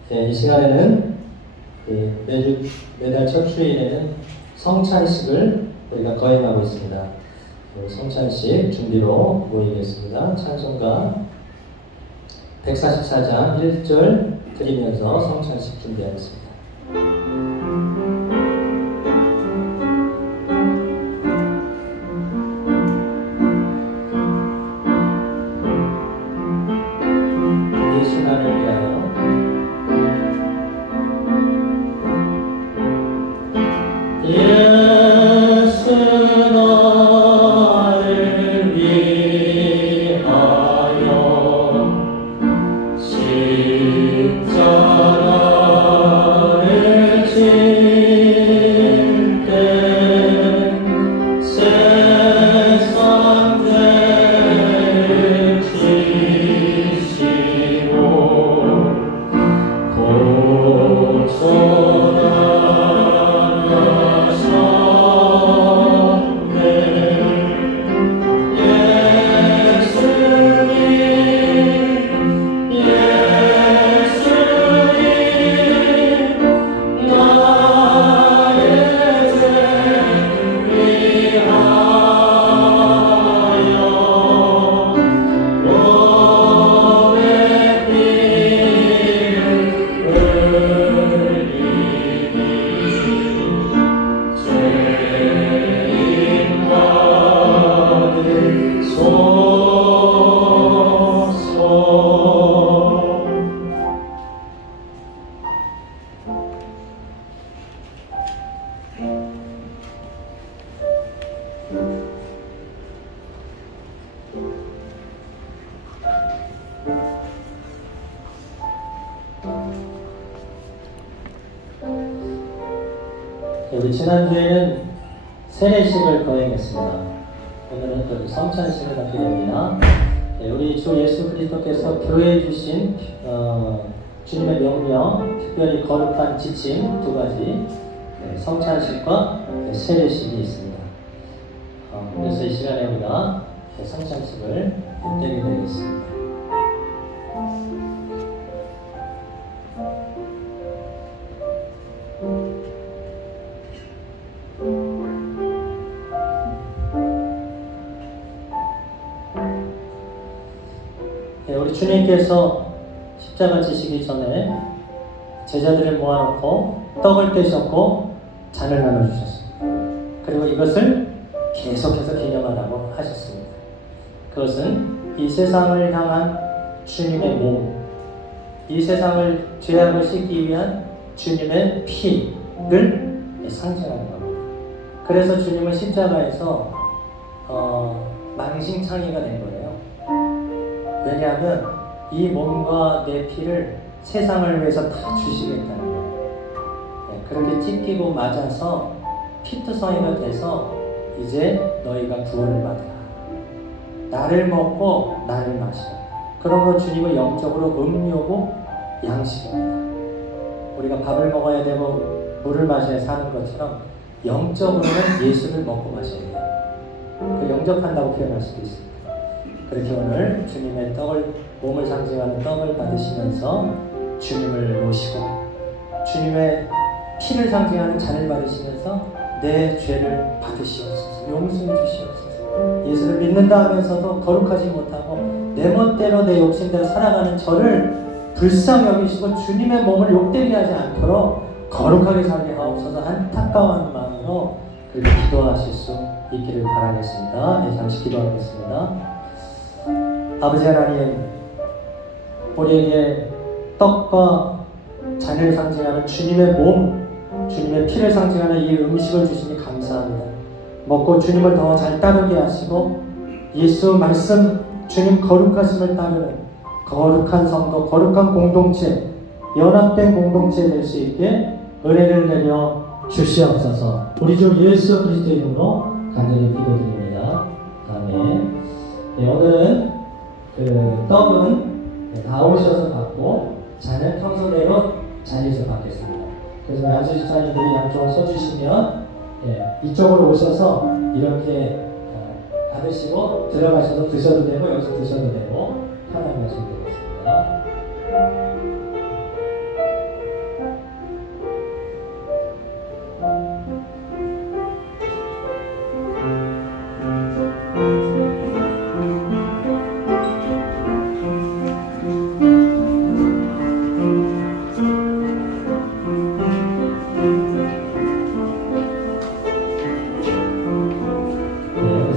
네, 이 시간에는 매달 첫 주일에는 성찬식을 우리가 거행하고 있습니다. 성찬식 준비로 모이겠습니다. 찬송가 144장 1절 드리면서 성찬식 준비하겠습니다. 이 시간을 위하여 예수 나를 위하여 십자가를 질 때 세상 죄를 지시고 고쳐나가서 우리 지난주에는 세례식을 거행했습니다. 오늘은 또 성찬식을 하게 됩니다. 우리 주 예수 그리스도께서 교회에 주신 주님의 명령, 특별히 거룩한 지침 두 가지, 성찬식과 세례식이 있습니다. 그래서 이 시간에 우리가 성찬식을 떼게 되겠습니다. 우리 주님께서 십자가 지시기 전에 제자들을 모아놓고 떡을 떼셨고 잔을 나눠주셨습니다. 그리고 이것을 계속해서 기념하라고 하셨습니다. 그것은 이 세상을 향한 주님의 몸, 이 세상을 죄악을 씻기 위한 주님의 피를 상징하는 겁니다. 그래서 주님은 십자가에서 망신창이가 된 거예요. 왜냐하면 이 몸과 내 피를 세상을 위해서 다 주시겠다는 거예요. 그렇게 찢기고 맞아서 피투성이가 돼서 이제 너희가 구원을 받으라. 나를 먹고 나를 마시라. 그러므로 주님은 영적으로 음료고 양식입니다. 우리가 밥을 먹어야 되고 물을 마셔야 사는 것처럼 영적으로는 예수를 먹고 마셔야 돼요. 그 영접한다고 표현할 수도 있습니다. 그렇게 오늘 주님의 몸을 상징하는 떡을 받으시면서 주님을 모시고 주님의 피를 상징하는 잔을 받으시면서 내 죄를 받으시옵소서, 용서해 주시옵소서. 예수를 믿는다 하면서도 거룩하지 못하고 내 멋대로 내 욕심대로 살아가는 저를 불쌍히 여기시고 주님의 몸을 욕되게 하지 않도록 거룩하게 살게 하옵소서. 안타까운 마음으로 그렇게 기도하실 수 있기를 바라겠습니다. 네, 잠시 기도하겠습니다. 아버지 하나님, 우리에게 떡과 잔을 상징하는 주님의 몸, 주님의 피를 상징하는 이 음식을 주시니 감사합니다. 먹고 주님을 더 잘 따르게 하시고 예수 말씀, 주님 거룩하심을 따르는 거룩한 성도, 거룩한 공동체, 연합된 공동체 될 수 있게 은혜를 내려 주시옵소서. 우리 주 예수 그리스도 이름으로 간절히 기도드립니다. 아멘. 네, 오늘은 떡은 나오셔서 받고 잔은 평소대로 자리에서 받겠습니다. 그래서 양수 집사님들이 양쪽으로 서주시면 이쪽으로 오셔서 이렇게 받으시고 들어가셔서 드셔도 되고 여기서 드셔도 되고 편하게 하시면 되겠습니다.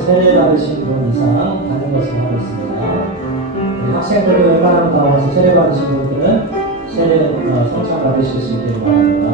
세례 받으신 분 이상 받는 것을 하고 있습니다. 학생들도 웬만하면 다 와서 세례 받으신 분들은 세례 성찬 받으실 수 있기를 바랍니다.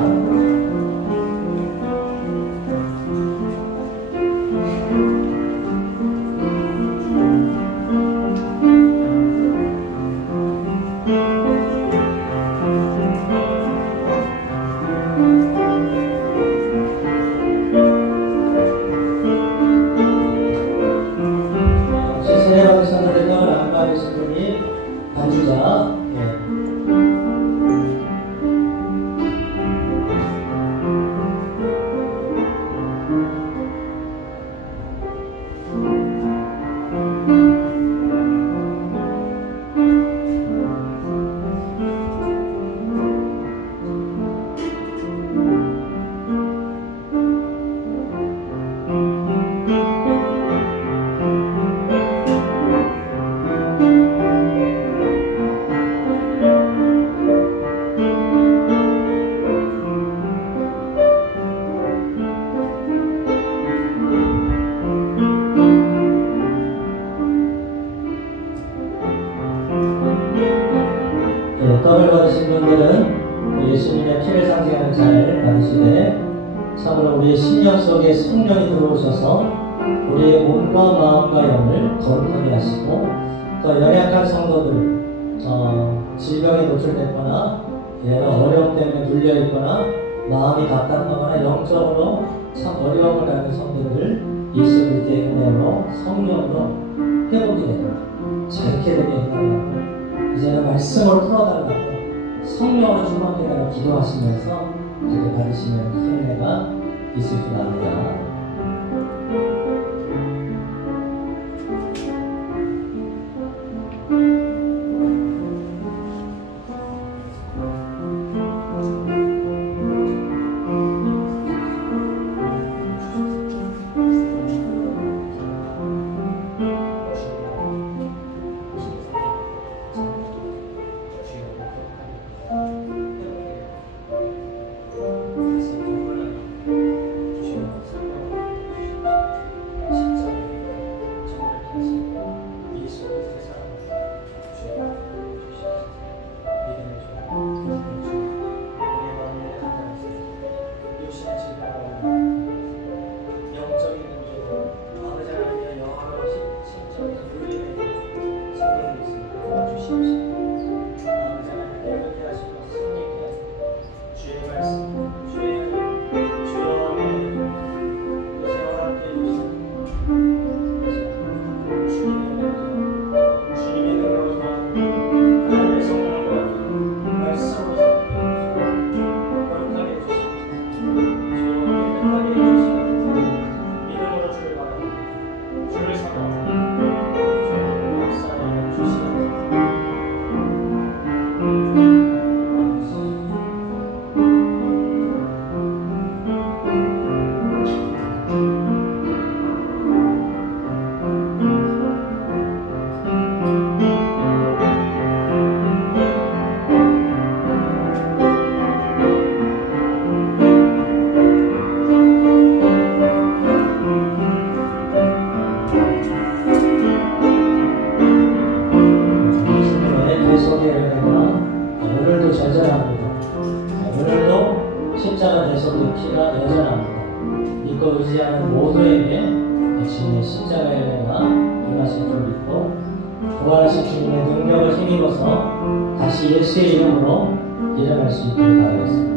떡을 받으신 분들은 예수님의 피를 상징하는 잔을 받으시되 참으로 우리의 심령 속에 성령이 들어오셔서 우리의 몸과 마음과 영을 거룩하게 하시고, 또 연약한 성도들, 질병에 노출됐거나 어려움 때문에 눌려있거나 마음이 답답하거나 영적으로 참 어려움을 갖는 성도들 예수 그리스도의 은혜로 성령으로 회복이 되고 자유케 되게 해달라고, 이제는 말씀으로 풀어달라고 성령으로 충만해달라고 기도하시면서 그렇게 받으시면 큰 은혜가 있을 줄 압니다. 오늘도 전전합니다. 오늘도 십자가 대속의 피가 여전합니다. 믿고 의지하는 모두에게 주님의 십자가의 은혜가 임하실 줄 믿고, 부활하신 주님의 능력을 힘입어서 다시 예수의 이름으로 일어날 수 있기를 바라겠습니다.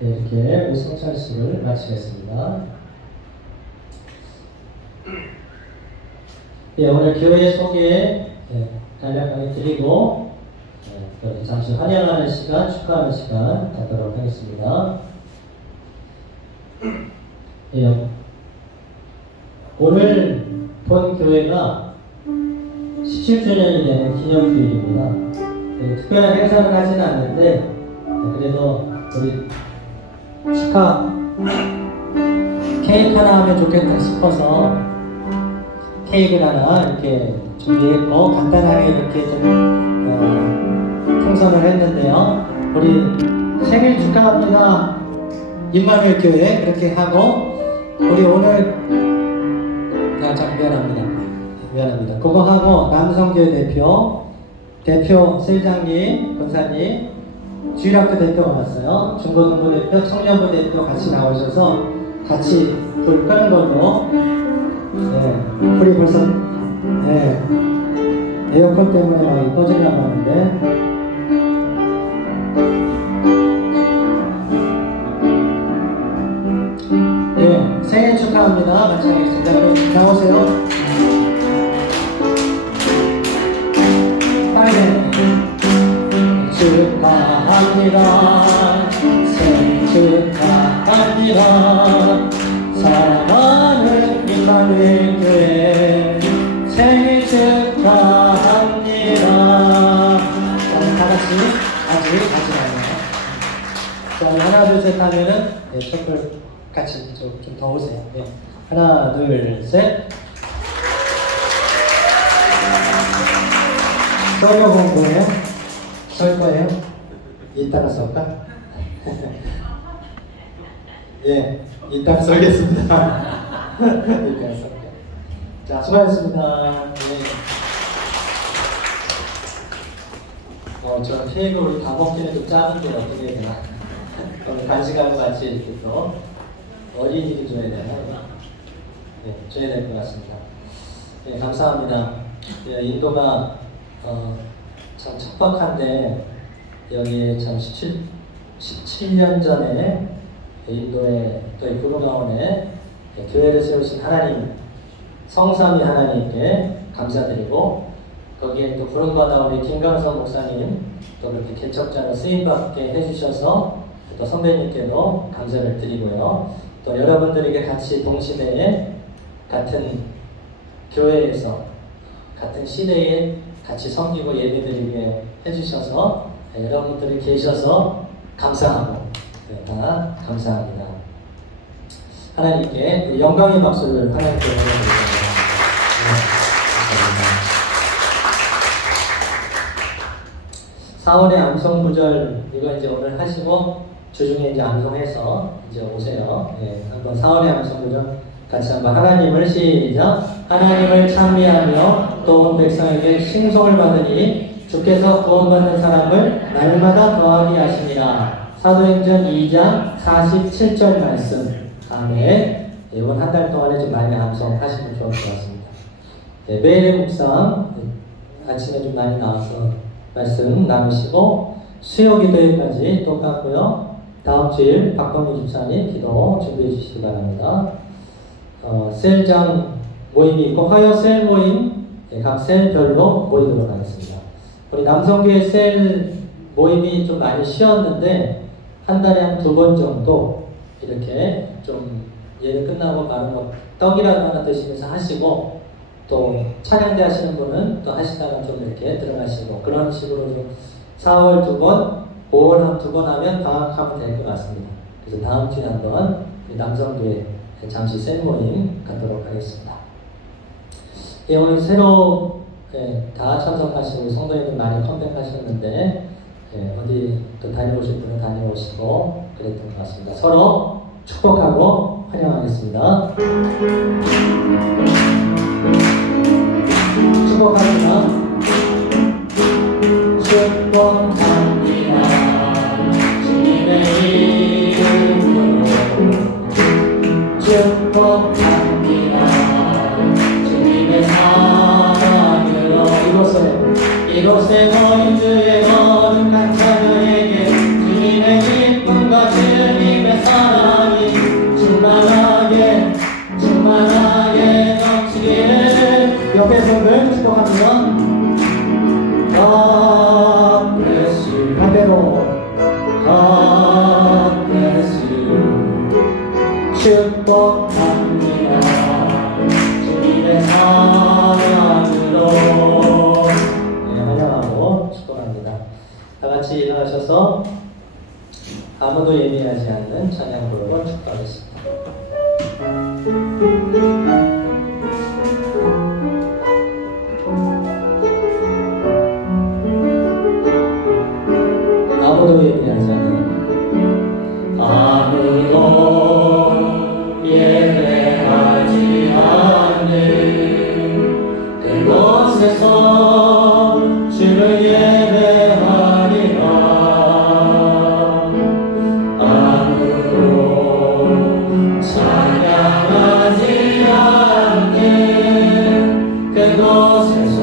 네, 이렇게 우리 성찬식을 마치겠습니다. 네, 오늘 교회 소개 간략하게 드리고 잠시 환영하는 시간, 축하하는 시간 갖도록 하겠습니다. 네, 오늘 본 교회가 17주년이 되는 기념주일입니다. 네, 특별한 행사는 하지는 않는데 그래도 우리 축하 케이크 하나 하면 좋겠다 싶어서 케이크를 하나 이렇게 준비했고 간단하게 이렇게 좀 풍선을 했는데요. 우리 생일 축하합니다 임마누엘 교회 이렇게 하고 우리 오늘 미안합니다. 그거 하고 남성교회 대표 셀장님, 권사님, 주일학교 대표가 왔어요. 중고등부 대표, 청년부 대표 같이 나오셔서 같이 불 끄는 걸로. 네, 불이 벌써 에어컨 때문에 막 꺼지려고 하는데. 네, 생일 축하합니다. 같이 하겠습니다. 그럼 나오세요. 축하합니다. 생일 축하합니다. 사랑하는 임마누엘 교회 생일 축하합니다. 자, 다같이 같이 가요. 자, 하나 둘 셋 하면은 촛불 같이 좀 더 오세요. 네. 하나 둘 셋. 썰려본 거예요? 썰 거예요? 이따가 썰까? 예, 이따가 썰겠습니다. 이따가 썰게요. 자, 수고하셨습니다. 네. 저 케이크 우리 다 먹기는 좀 작은데 어떻게 해야 되나? 그럼 간식하고 같이 이렇게 또 어린이들 줘야 되나요? 네, 줘야 될 것 같습니다. 네, 감사합니다. 네, 인도가 참 척박한데 여기에 참 17년 전에 인도의 또 이 구루가온에 교회를 세우신 하나님, 성삼위 하나님께 감사드리고 거기에 또 부름받아 우리 김강선 목사님 또 그렇게 개척자로 쓰임받게 해주셔서 또 선배님께도 감사를 드리고요. 또 여러분들에게 같이 동시대에 같은 교회에서 같은 시대에 같이 섬기고 예배드리게 해주셔서 여러분들이 계셔서 감사하고 다 감사합니다. 하나님께 영광의 박수를 하나님께 드립니다. 4월의 암송구절 이거 이제 오늘 하시고 주중에 이제 암송해서 이제 오세요. 네, 한번 4월의 암송구절 같이 한번 하나님을 시작. 하나님을 찬미하며 또 온 백성에게 칭송을 받으니 주께서 구원받는 사람을 날마다 더하게 하시니라. 사도행전 2장 47절 말씀. 아멘. 이번 한 달 동안에 좀 많이 암송하시면 좋을 것 같습니다. 네, 매일의 묵상 아침에 좀 많이 나와서 말씀 나누시고 수요 기도회까지 똑같고요. 다음 주일 박범희 집사님 기도 준비해 주시기 바랍니다. 셀장 모임이 있고 화요 셀 모임 각 셀별로 모이도록 하겠습니다. 우리 남성교회 셀 모임이 좀 많이 쉬었는데 한 달에 한 2번 정도 이렇게 좀 예배 끝나고 바로 뭐 떡이라도 하나 드시면서 하시고 또 찬양대 하시는 분은 또 하시다가 좀 이렇게 들어가시고 그런 식으로 좀 4월 2번, 5월 한 2번 하면 방학하면 될 것 같습니다. 그래서 다음 주에 한번 남성교회 잠시 셀 모임 갖도록 하겠습니다. 예, 오늘 새로 다 참석하시고 성도님들 많이 컴백하셨는데 어디 또 다녀오실 분은 다녀오시고 그랬던 것 같습니다. 서로 축복하고 환영하겠습니다. 축복합니다. 축복합니다. 주님의 이름으로 축복합니다. 주님의 사랑으로 이곳에 모인 주의 거룩한 자녀에게 주님의 축복합니다. God bless you. 반대로 God bless you. 축복합니다. 주님의 사랑으로. 네, 환영하고 축복합니다. 다 같이 일어나셔서 아무도 예민하지 않는 찬양 부르고 축복하겠습니다. 아무도 예배하지 않는 아무도 예배하지 않는 그곳에서 주를 예배하리라. 아무도 찬양하지 않는 그곳에서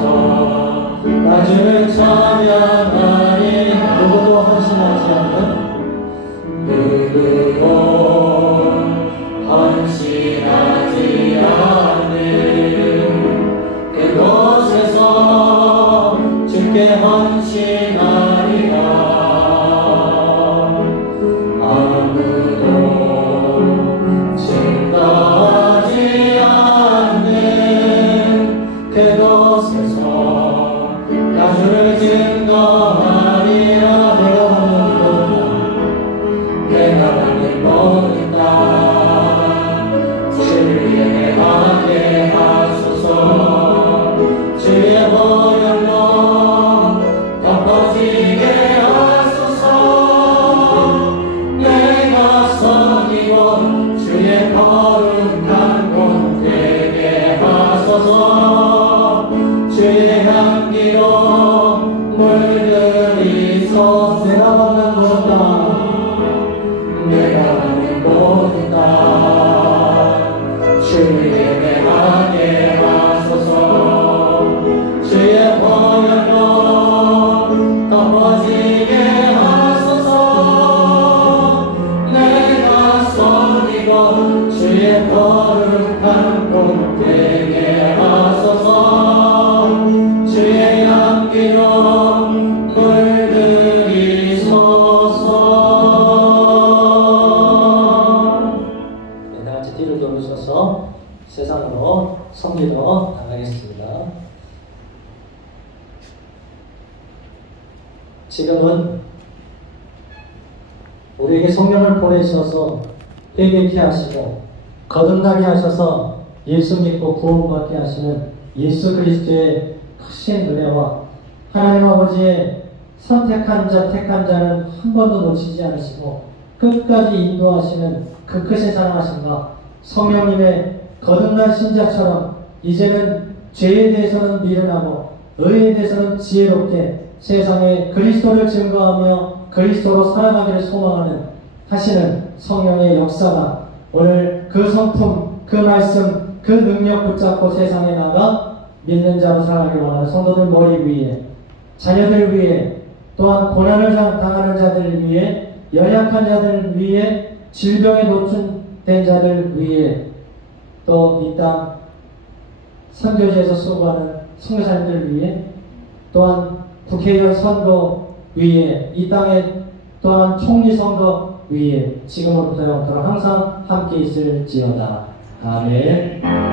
나 주를 찬양하리라. 누구도 헌신하지 않는 누구도 헌신하지 않는 그곳에서 주께 헌신하리라. 아무도 증거하지 않는 그곳에서 나 주를 증거하리라. 내가 받는 모든 땅 주를 예배하게 하소서. 주의 보혈로 덮어지게 하소서. 내가 섬기고 주의 거룩한 곳 되게 하소서. 주의 향기로 물들이소. 내가 받는 모든 땅 내가 받는 모든 땅 주를 예배하게 하소서. 주의 보혈로 덮어지게 하소서. 내가 섬기고 주의 거룩한 곳 되게 하소서. 주의 향기로 물들이소서. 뒤를 돌으셔서 세상으로 섬기러 나가겠습니다. 지금은 우리에게 성령을 보내셔서 회개케 하시고 거듭나게 하셔서 예수 믿고 구원받게 하시는 예수 그리스도의 크신 은혜와 하나님 아버지의 선택한 자, 택한 자는 한 번도 놓치지 않으시고 끝까지 인도하시는 그 크신 사랑하심과 성령님의 거듭난 신자처럼 이제는 죄에 대해서는 미련하고 의에 대해서는 지혜롭게 세상에 그리스도를 증거하며 그리스도로 살아가기를 소망하는 하시는 성령의 역사가 오늘 그 성품, 그 말씀, 그 능력 붙잡고 세상에 나가 믿는 자로 살아가길 원하는 성도들 머리 위에, 자녀들 위에, 또한 고난을 당하는 자들 위에, 연약한 자들 위에, 질병에 노출된 자들 위에, 또 이 땅 선교지에서 수고하는 선교사님들 위에, 또한 국회의원 선거 위에, 이 땅에 또한 총리 선거 위에 지금으로부터 영원토록 항상 함께 있을지어다. 아멘.